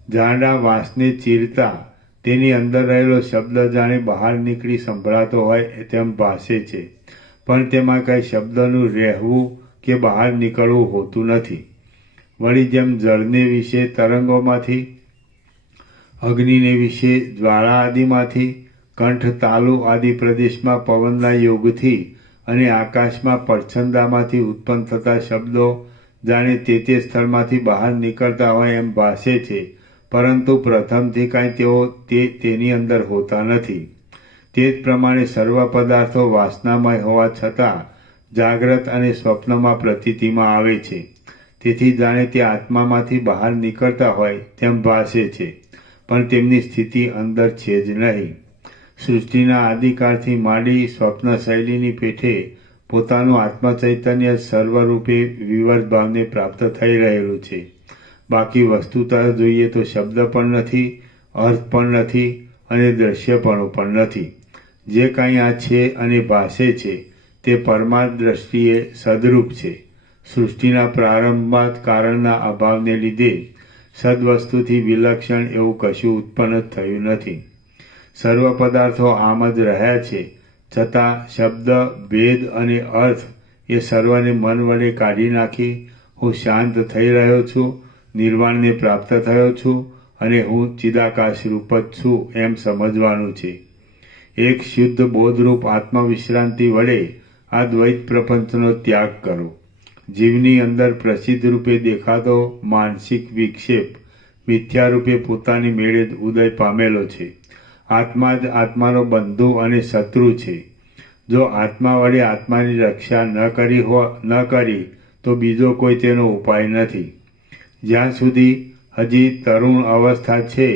ઝાંડા વાંસને ચીરતા તેની અંદર રહેલો શબ્દ જાણે બહાર નીકળી સંભળાતો હોય તેમ ભાસે છે, પણ તેમાં કંઈ શબ્દનું રહેવું કે બહાર નીકળવું હોતું નથી. વળી જેમ જળને વિશે તરંગોમાંથી, અગ્નિને વિશે જ્વાળા આદિમાંથી, કંઠ તાલુ આદિ પ્રદેશમાં પવનના યોગથી અને આકાશમાં પડછંદામાંથી ઉત્પન્ન થતા શબ્દો જાણે તે સ્થળમાંથી બહાર નીકળતા હોય એમ ભાસે છે, પરંતુ પ્રથમથી કાંઈ તેઓ તેની અંદર હોતા નથી. તે જ પ્રમાણે સર્વ પદાર્થો વાસનામય હોવા છતાં જાગ્રત અને સ્વપ્નમાં પ્રતીતિમાં આવે છે, તેથી જાણે તે આત્મામાંથી બહાર નીકળતા હોય તેમ ભાસે છે, પણ તેમની સ્થિતિ અંદર છે જ નહીં. સૃષ્ટિના આદિકાળથી માંડી સ્વપ્ન શૈલીની પેઠે પોતાનું આત્મચૈતન્ય સર્વરૂપે વિવર્ત ભાવને પ્રાપ્ત થઈ રહેલું છે. બાકી વસ્તુતઃ જોઈએ તો શબ્દ પણ નથી, અર્થ પણ નથી, અને દ્રશ્યપણું પણ નથી. જે કાંઈ આ છે અને ભાસે છે તે પરમાર્થ દ્રષ્ટિએ સદરૂપ છે. સૃષ્ટિના પ્રારંભમાં કારણના અભાવને લીધે સદવસ્તુથી વિલક્ષણ એવું કશું ઉત્પન્ન થયું નથી. સર્વ પદાર્થો આમ જ રહ્યા છે, છતાં શબ્દ, ભેદ અને અર્થ એ સર્વને મન વડે કાઢી નાખી હું શાંત થઈ રહ્યો છું, નિર્વાણને પ્રાપ્ત થયો છું, અને હું ચિદાકાશ રૂપ જ છું એમ સમજવાનું છે. એક શુદ્ધ બોધરૂપ આત્મવિશ્રાંતિ વડે આ દ્વૈત પ્રપંચનો ત્યાગ કરો. જીવની અંદર પ્રસિદ્ધ રૂપે દેખાતો માનસિક વિક્ષેપ મિથ્યારૂપે પોતાની મેળે જ ઉદય પામેલો છે. આત્મા જ આત્માનો બંધુ અને શત્રુ છે. જો આત્મા વડે આત્માની રક્ષા ન કરી તો બીજો કોઈ તેનો ઉપાય નથી. જ્યાં સુધી હજી તરુણ અવસ્થા છે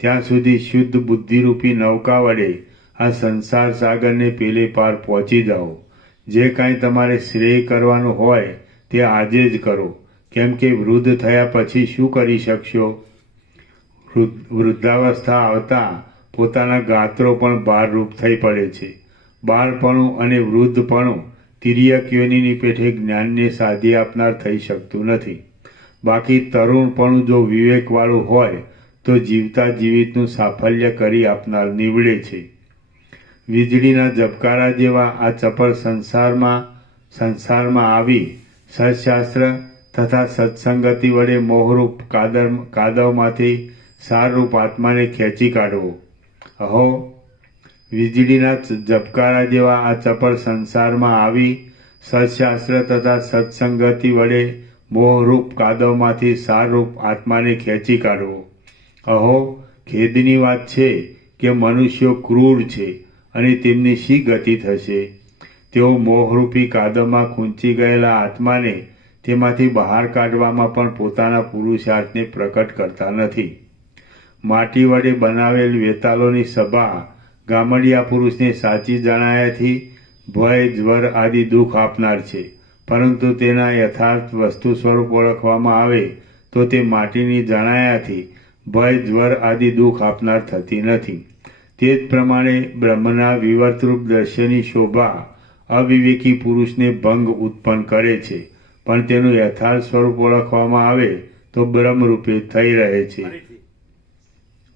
ત્યાં સુધી શુદ્ધ બુદ્ધિરૂપી નૌકા વડે આ સંસાર સાગરને પેલે પાર પહોંચી જાઓ. જે કાંઈ તમારે શ્રેય કરવાનું હોય તે આજે જ કરો, કેમ કે વૃદ્ધ થયા પછી શું કરી શકશો? વૃદ્ધાવસ્થા આવતા પોતાના ગાત્રો પણ ભારરૂપ થઈ પડે છે. બાળપણું અને વૃદ્ધપણું તિર્યક યોનિની પેઠે જ્ઞાનને સાધી આપનાર થઈ શકતું નથી. બાકી તરુણપણું જો વિવેકવાળું હોય તો જીવતા જીવિતનું સાફલ્ય કરી આપનાર નીવડે છે. વીજળીના ઝબકારા જેવા આ ચપળ સંસારમાં આવી સત્શાસ્ત્ર તથા સત્સંગતિ વડે મોહરૂપ કાદવમાંથી સારરૂપ આત્માને ખેંચી કાઢવો. અહો, વીજળીના ઝબકારા જેવા આ ચપળ સંસારમાં આવી સત્શાસ્ત્ર તથા સત્સંગતિ વડે મોહરૂપ કાદવમાંથી સારરૂપ આત્માને ખેંચી કાઢવો. અહો, ખેદની વાત છે કે મનુષ્યો ક્રૂર છે અને તેમની શી ગતિ થશે? તેઓ મોહરૂપી કાદવમાં ખૂંચી ગયેલા આત્માને તેમાંથી બહાર કાઢવામાં પણ પોતાના પુરુષાર્થને પ્રકટ કરતા નથી. માટી વડે બનાવેલ વેતાલોની સભા ગામડિયા પુરુષને સાચી જણાયાથી ભય, જ્વર આદિ દુઃખ આપનાર છે, પરંતુ તેના યથાર્થ વસ્તુ સ્વરૂપ ઓળખવામાં આવે તો તે માટીની જણાયાથી ભય, જ્વર આદિ દુઃખ આપનાર થતી નથી. તે જ પ્રમાણે બ્રહ્મના વિવર્તરૂપ દ્રશ્યની શોભા અવિવેકી પુરુષને ભંગ ઉત્પન્ન કરે છે, પણ તેનું યથાર્થ સ્વરૂપ ઓળખવામાં આવે તો બ્રહ્મરૂપે થઈ રહે છે.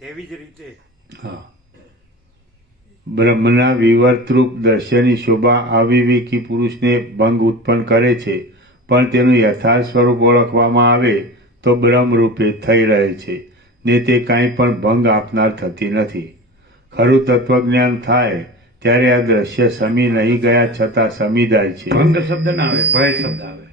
એવી જ રીતે બ્રહ્મના વિવર્તરૂપ દ્રશ્યની શોભા અવિવેકી પુરુષને ભંગ ઉત્પન્ન કરે છે, પણ તેનું યથાર્થ સ્વરૂપ ઓળખવામાં આવે તો બ્રહ્મરૂપે થઈ રહે છે ને તે કાંઈ પણ ભંગ આપનાર થતી નથી. ખરું તત્વજ્ઞાન થાય ત્યારે આ દ્રશ્ય સમી નહીં ગયા છતાં સમી જાય છે. ભંગ શબ્દ ના આવે, ભય શબ્દ આવે.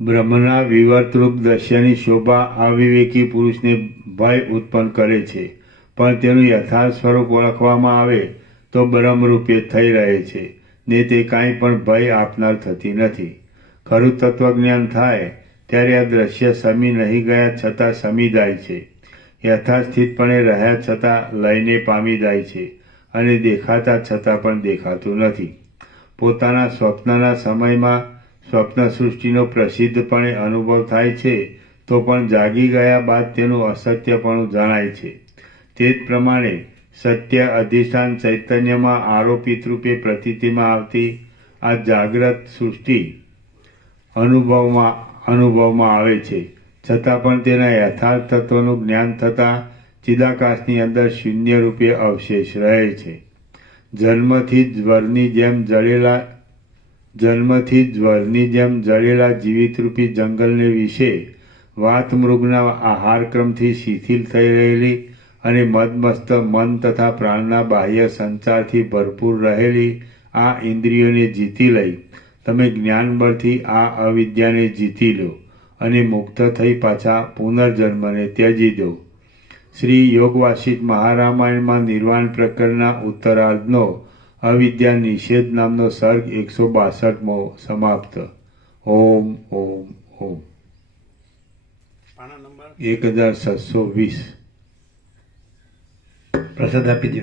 બ્રહ્મના વિવર્તરૂપ દ્રશ્યની શોભા અવિવેકી પુરુષને ભય ઉત્પન્ન કરે છે, પણ તેનું યથાર્થ સ્વરૂપ ઓળખવામાં આવે તો બ્રહ્મરૂપે થઈ રહે છે ને તે કાંઈ પણ ભય આપનાર થતી નથી. ખરું તત્વજ્ઞાન થાય ત્યારે આ દ્રશ્ય સમી નહીં ગયા છતાં સમી જાય છે. યથાસ્થિતપણે રહ્યા છતાં લયને પામી જાય છે અને દેખાતા છતાં પણ દેખાતું નથી. પોતાના સ્વપ્નના સમયમાં સ્વપ્ન સૃષ્ટિનો પ્રસિદ્ધપણે અનુભવ થાય છે તો પણ જાગી ગયા બાદ તેનું અસત્યપણું જણાય છે. તે જ પ્રમાણે સત્ય અધિષ્ઠાન ચૈતન્યમાં આરોપિત રૂપે પ્રતીતિમાં આવતી આ જાગ્રત સૃષ્ટિ અનુભવમાં આવે છે, છતાં પણ તેના યથાર્થ તત્વનું જ્ઞાન થતાં ચિદાકાશની અંદર શૂન્ય રૂપે અવશેષ રહે છે. જન્મથી જ જ્વરની જેમ જળેલા જીવિતરૂપી જંગલને વિશે વાત મૃગના આહારક્રમથી શિથિલ થઈ રહેલી અને મદમસ્ત મન તથા પ્રાણના બાહ્ય સંચારથી ભરપૂર રહેલી આ ઇન્દ્રિયોને જીતી લઈ તમે જ્ઞાનબળથી આ અવિદ્યાને જીતી લો અને મુક્ત થઈ પાછા પુનર્જન્મને ત્યજી દો. શ્રી યોગવાસિષ્ઠ મહારામાયણમાં નિર્વાણ પ્રકરણના ઉત્તરાર્ધનો અવિદ્યા નિષેધ નામનો સર્ગ 162મો સમાપ્ત. ઓમ ઓમ ઓમ. પાના નંબર 1720. પ્રસાદ આપી દો.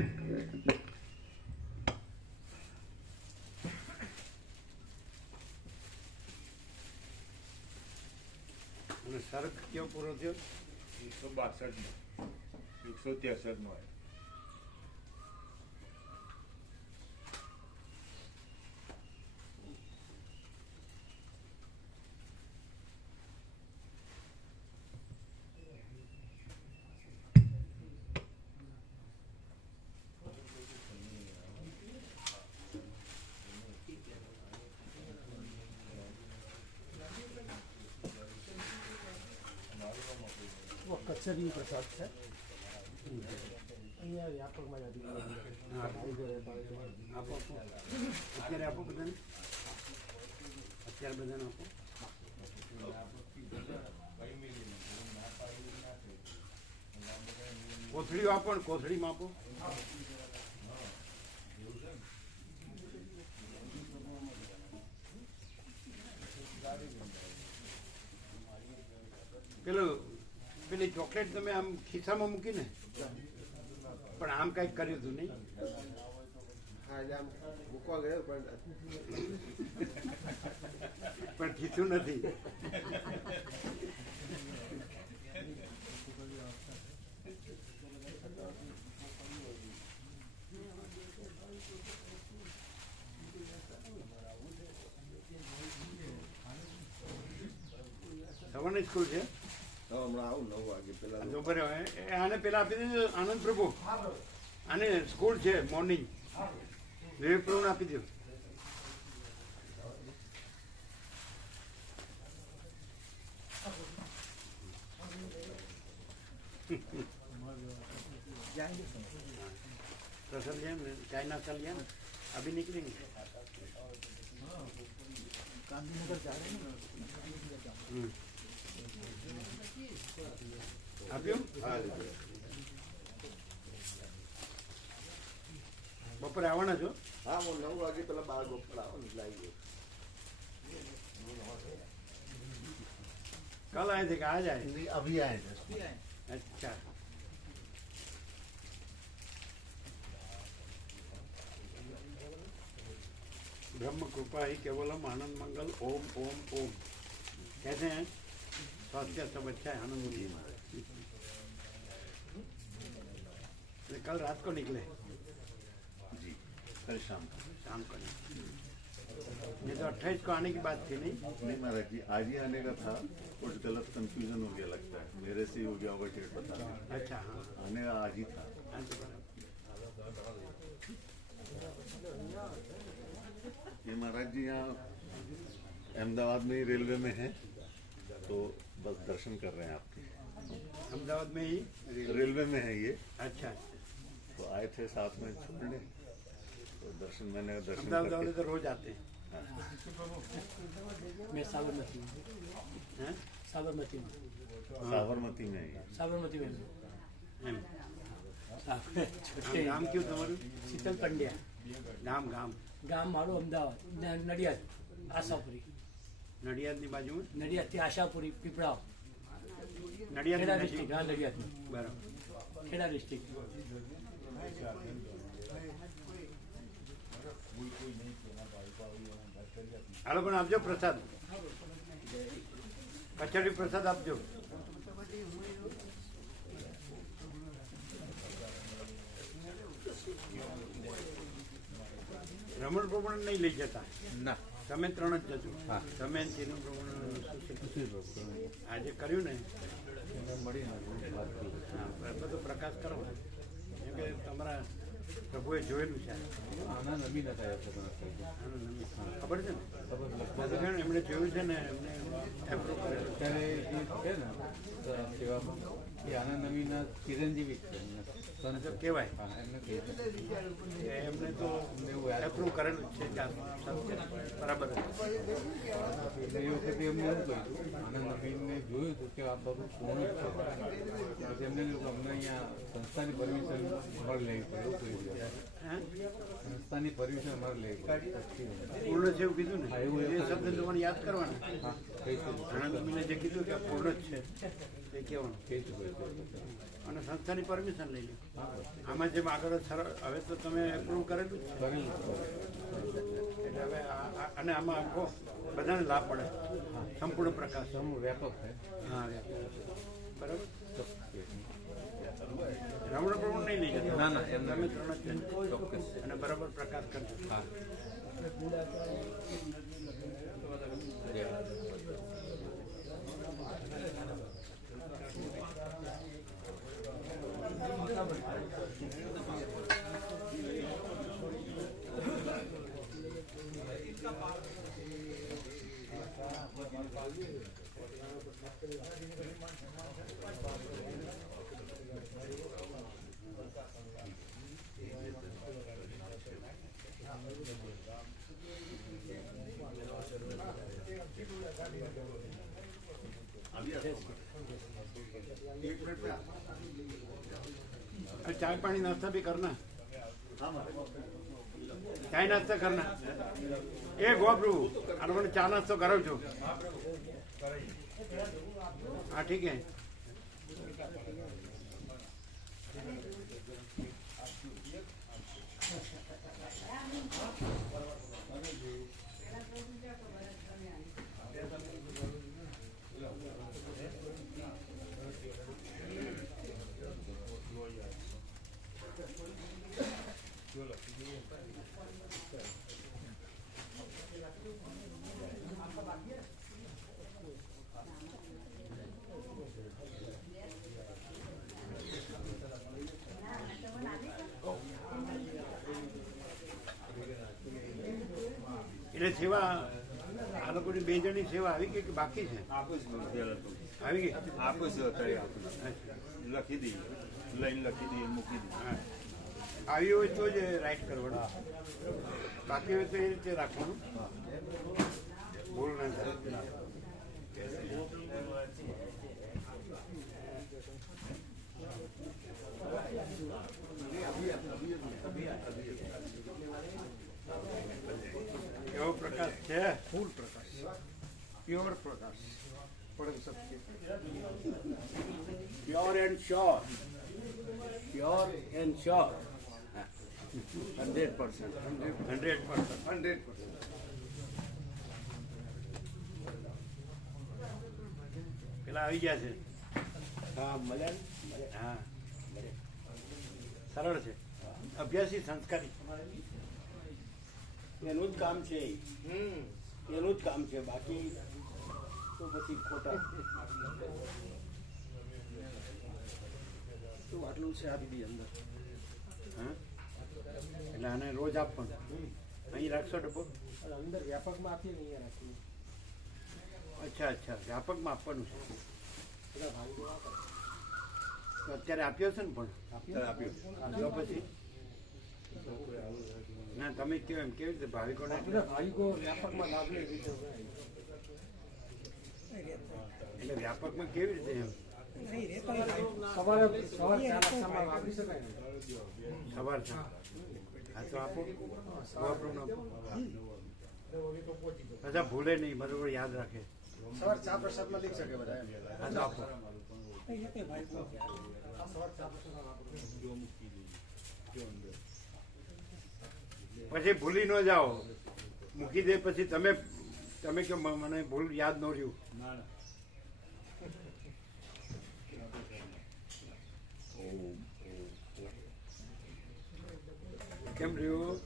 અને સર્ગ કેવો પૂરો થયો? 162નો 163નો. કચેરી પ્રસાદ છે અહીંયા વ્યાપકમાં આપો અત્યારે આપો બધાને, અત્યારે બધાને આપો. કોથળીઓ આપો ને કોથળીમાં આપો. પેલી ચોકલેટ તમે આમ ખિસ્સામાં મૂકીને પણ આમ કઈક કર્યું હતું નહીં? મૂકવા ગયો પણ ખીચું નથી. સવારની સ્કૂલ છે. હમણાં આવું 9 વાગે પેલા આને પેલા આપી દેજો આનંદ પ્રભુ. આને સ્કૂલ છે મોર્નિંગ. વિવેક પ્રભુને આપી દો. तो सर लिया चाइना चल लिया अभी निकलेंगे. गांधीनगर जा रहे हैं આપ્યું બપોરે આવવાના છો? हाँ वो 9 वागे पहले 12 बजे आओ निकलाइए. कल आए थे कि आज आए? नहीं अभी आए थे. अच्छा. ब्रह्म कृपा ही केवलम आनंद मंगल ओम ओम ओम कहते हैं. स्वास्थ्य सब अच्छा है, आनंद होगी. कल रात को निकले? जी कल शाम को नहीं. ये तो 28 को आने की बात थी नहीं? नहीं महाराज जी आज ही आने का था. कुछ गलत कंफ्यूजन हो गया लगता है. मेरे से ही हो गया होगा टिकट बता. अच्छा हाँ आने का आज ही था. ये महाराज जी यहाँ अहमदाबाद में ही रेलवे में है तो बस दर्शन कर रहे हैं आपके. अहमदाबाद में ही रेलवे में है ये. अच्छा. तो आए थे साथ में छोड़ने तो दर्शन मैंने दर्शन अहमदाबाद वाले करके. तो रोज आते हैं. मैं साबरमती में हैं? साबरमती में साबरमती में है ये. साबरमती में એમ. छोटे નામ કયું તમારું? શીતલ પંડ્યા ગામ ગામ ગામ મારું અમદાવાદ નડિયાદ આશાપુરી નડિયાદની બાજુમાં? નડિયાદથી આશાપુરી પીપળાવ નડિયાદ ખેડા ડિસ્ટ્રિક્ટ હા નડિયાદમાં બરાબર. ખેડા ડિસ્ટ્રિક્ટ આ લોકોને આપજો પ્રસાદ. કચોરી પ્રસાદ આપજો. રમણ પ્રમાણ નહીં લઈ જતા? ના તમે 3 જ જજો. તમે તેનું પ્રમાણ આજે કર્યું ને હા બધો પ્રકાશ કરો કેમ કે તમારા પ્રભુએ જોયેલું છે. આના નવી નથી આનું નામ ખબર છે ને? એમણે જોયું છે ને એમને એપ્રુવ કરેલું. અત્યારે જે છે ને સેવામાં એ આના નવીના ચિરંજીવી છે. તો કહેવાય હા એમને કહે છે. એમને તો એપ્રુવ કરેલું જ છે કે આ સત્ય બરાબર છે. એટલે એ વખતે એમને એવું કહ્યું આનંદ નવીનને જોયું હતું કે આ બધું પૂર્ણ જ છે. પછી એમને કહ્યું કે અમને અહીંયા સંસ્થાની પરમિશન અમારે લેવી પડે એવું કહ્યું. હે? સંસ્થાની પરમિશન અમારે લેવી પડે. પૂર્ણ છે એવું કીધું ને? હા, એવું એ શબ્દ તમારે યાદ કરવાના. હા કહીશું આનંદમીને જે કીધું કે આ પૂર્ણ જ છે એ કહેવાનું. કહીશું. અને સંસ્થાની પરમિશન લઈ લો. આમાં જેમ આગળ સરળ હવે તો તમે એપ્રુવ કરેલું જ છે. એટલે હવે અને આમાં આખો બધાને લાભ પડે સંપૂર્ણ પ્રકાશ. વ્યાપક છે. હા બરાબર. રમણ પ્રમાણ નહીં લઈ જતા? ના, ના, એમ તમે નહીં. 3 જ જજો. અને બરાબર પ્રકાશ કરજો. હા चाय पानी नाश्ता भी करना. हाँ चाय नाश्ता करना. ए गोप्रभु अरे चा नास्तो करो छो? हाँ ठीक है. એટલે સેવા આ લોકોની 2 જણની સેવા આવી ગઈ કે બાકી છે? આપું છું પહેલાં તો આવી ગઈ? આપું છું અત્યારે આપું લખી દઈએ લઈને લખી દઈએ મૂકી દઈએ. હા. આવી હોય તો જ રાઈટ કરવાનું, બાકી હોય તો એ રીતે રાખવાનું, ભૂલ ના થાય. કેવો પ્રકાશ છે? ફૂલ પ્રકાશ, પ્યોર પ્રકાશ, પરમ સત્ય. Pure and sure, pure and sure, 100%. 100%. પેલા આવી ગયા છે. હા મળે. હા, સરળ છે, અભ્યાસી, સંસ્કારી. એનું જ કામ છે, એનું જ કામ છે, બાકી તો પછી ખોટા. તો આટલું છે આ બીબી અંદર. હા, એટલે આને રોજ આપવાનું. અહીં રાખશો ડબ્બો? અંદર વ્યાપકમાં આપીએ ને અહીંયા રાખીએ. અચ્છા, વ્યાપકમાં આપવાનું છે. બધા ભાઈઓ આપે. તો અત્યારે આપ્યો છે ને? પણ આપ્યું તો પછી ના, તમે કયો એમ કેવી રીતે ભાવિકોને? બધા ભાઈઓ વ્યાપકમાં લાભ લે રીતે. એટલે વ્યાપકમાં કેવી રીતે એમ? સવારે 4 વાગ્યામાં વાપરી શકાય ને. સવાર છે. હા, તો આપો. મહાપ્રભુને આપો. બધા ભૂલે નહીં, બરોબર યાદ રાખે. સવાર ચા પ્રસાદમાં લઈ શકે બધા. હા, તો આપો. પછી ભૂલી ન જાઓ, મૂકી દે પછી તમે કહો મને ભૂલ યાદ ન રહ્યું. કેમ રહ્યું?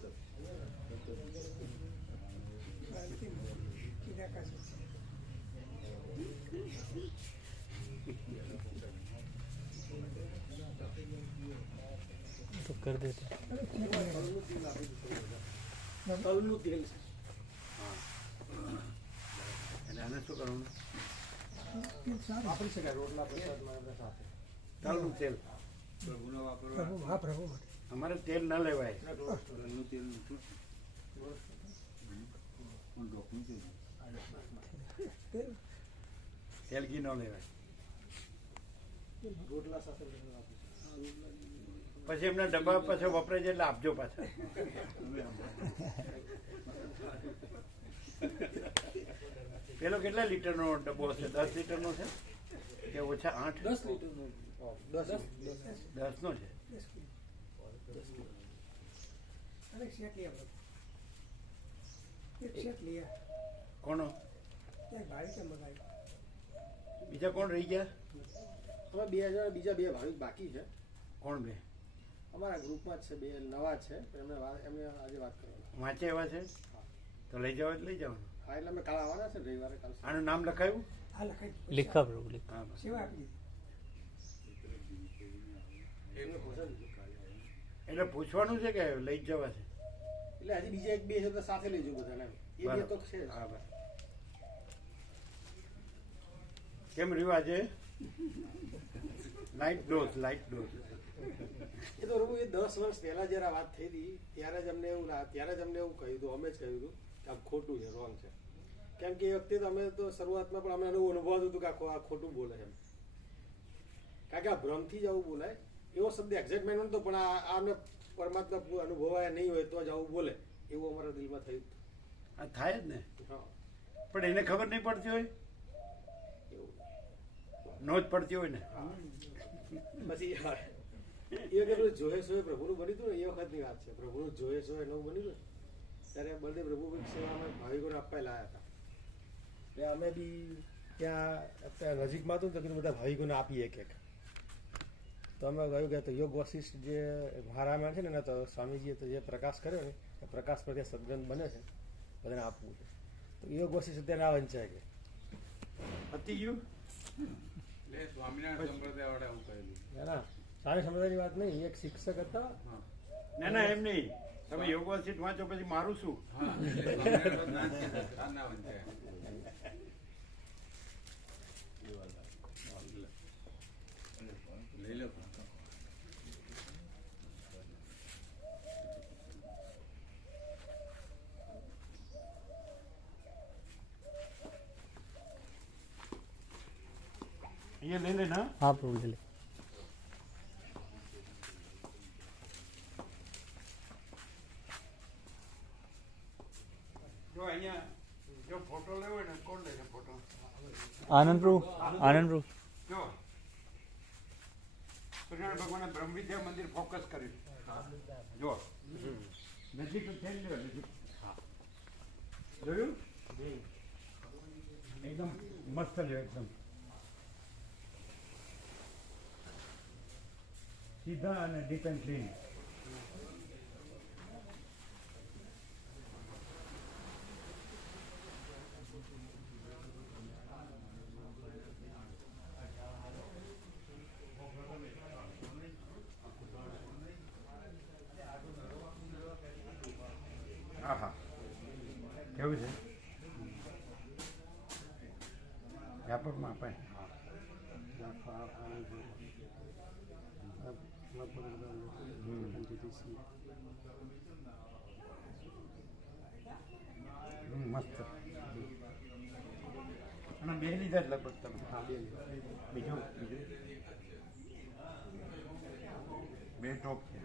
તો કરી દેते. તલનું તેલ છે. હા, એટલે આને શું કરવાનું? વાપરી શકાય રોટલા પ્રસાદમાં બધા સાથે. તલનું તેલ. પ્રભુનો વાપરવા હા પ્રભુ માટે. અમારે તેલ ન લેવાય. તલનું તેલ મૂકું પણ ડોકનું તેલ તેલ ઘી ન લેવાય. રોટલા સાથે બધા વાપરી શકાય. પછી એમના ડબ્બા પાછા વપરાય છે એટલે આપજો પાછા. પેલો કેટલા લીટરનો ડબ્બો હશે? 10 લીટરનો છે કે ઓછા? 8? 10 લીટરનું. 10 નો છે. અને શેક લઈ આવો. એક શેક લઈ આવો. કોનો? એક ભાઈ કે મગાવી. બીજા કોણ રહી ગયા? હવે બીજા 2 ભાવિક બાકી છે કોણ? 2 અમારા ગ્રુપમાં જ છે, 2 નવા છે. એમને આજે વાત કરવાની. વાંચે એવા છે તો લઈ જાવ લઈ જવાનું. હા, એટલે અમે કાલ આવવાના છે ને, રવિવારે કાલ. આનું નામ લખાયું? આ લખાઈ લીખા પ્રભુ લીખા. હા, બસ. સેવા આપી એમને પૂછે ને. એટલે પૂછવાનું છે કે લઈ જ જવા છે? એટલે હજી બીજા 1-2 છે તો સાથે લઈ જવું બધાને. એ 2 તો છે જ. હા, બસ. કેમ રહ્યું આજે? Light dose. એ તો પ્રભુ, એ 10 વર્ષ પહેલા જયારે આ વાત થઈ હતી ત્યારે જ અમને એવું કહ્યું હતું, અમે જ કહ્યું હતું કે આ ખોટું છે, રોંગ છે. કેમ કે એ વખતે તો અમે તો શરૂઆતમાં પણ અમે એવું અનુભવાતું હતું કે આ ખોટું બોલે છે એમ. કારણ કે આ ભ્રમથી જ આવું બોલાય. એવો શબ્દ એક્ઝેક્ટમેન્ટ નહોતો, પણ આમને પરમાત્મા અનુભવાય નહીં હોય તો જ આવું બોલે એવું અમારા દિલમાં થયું. આ થાય જ ને. હા, પણ એને ખબર નહીં પડતી હોય, એવું નો જ પડતી હોય ને. પછી એ વખત જોયે સોએ પ્રભુનું બન્યું હતું ને, એ વખતની વાત છે. પ્રભુનું જોયે સોએ નવું બન્યું હતું ત્યારે બળદેવ પ્રભુ સેવામાં ભાવિકોને આપવા લાયા હતા. એટલે અમે બી ત્યાં નજીકમાં હતું ને તો કીધું બધા ભાવિકોને આપીએ એક. તો અમે કહ્યું કે તો યોગ વશિષ્ઠ જે મહારામાયણ છે ને, તો સ્વામીજીએ તો જે પ્રકાશ કર્યો ને એ પ્રકાશ પર જે સદગ્રંથ બને છે બધાને આપવું છે. તો યોગ વશિષ્ઠ અત્યારે ના વંચાય કે પતી ગયું. સ્વામિનારાયણ સંપ્રદાય વાળા એવું કહેલું. ના સ્વામી સમુદાયની વાત નહીં. એક શિક્ષક હતા, ના ના એમ નહીં, તમે યોગા સીટ વાંચો પછી મારું શું? લઈ લો. અહીંયા લઈ લે ના. હા પ્રભુ લઈ લે. જો અહીંયા જો ફોટો લેવો હોય ને કોણ લે છે ફોટો? આનંદ પ્રભુ, આનંદ પ્રભુ. જો સૂર્યનારાયણ ભગવાને બ્રહ્મ વિદ્યા મંદિર ફોકસ કર્યું. જો નજીક થઈ લ્યો, નજીક. જોયું? એકદમ મસ્ત લ્યો, એકદમ સીધા અને ડીપ એન્ડ ક્લીન. હા હા, કેવું છે? વ્યાપકમાં અપાય. મસ્ત. અને બે લીધા જ લગભગ તમે. બીજું બે ટોપ છે.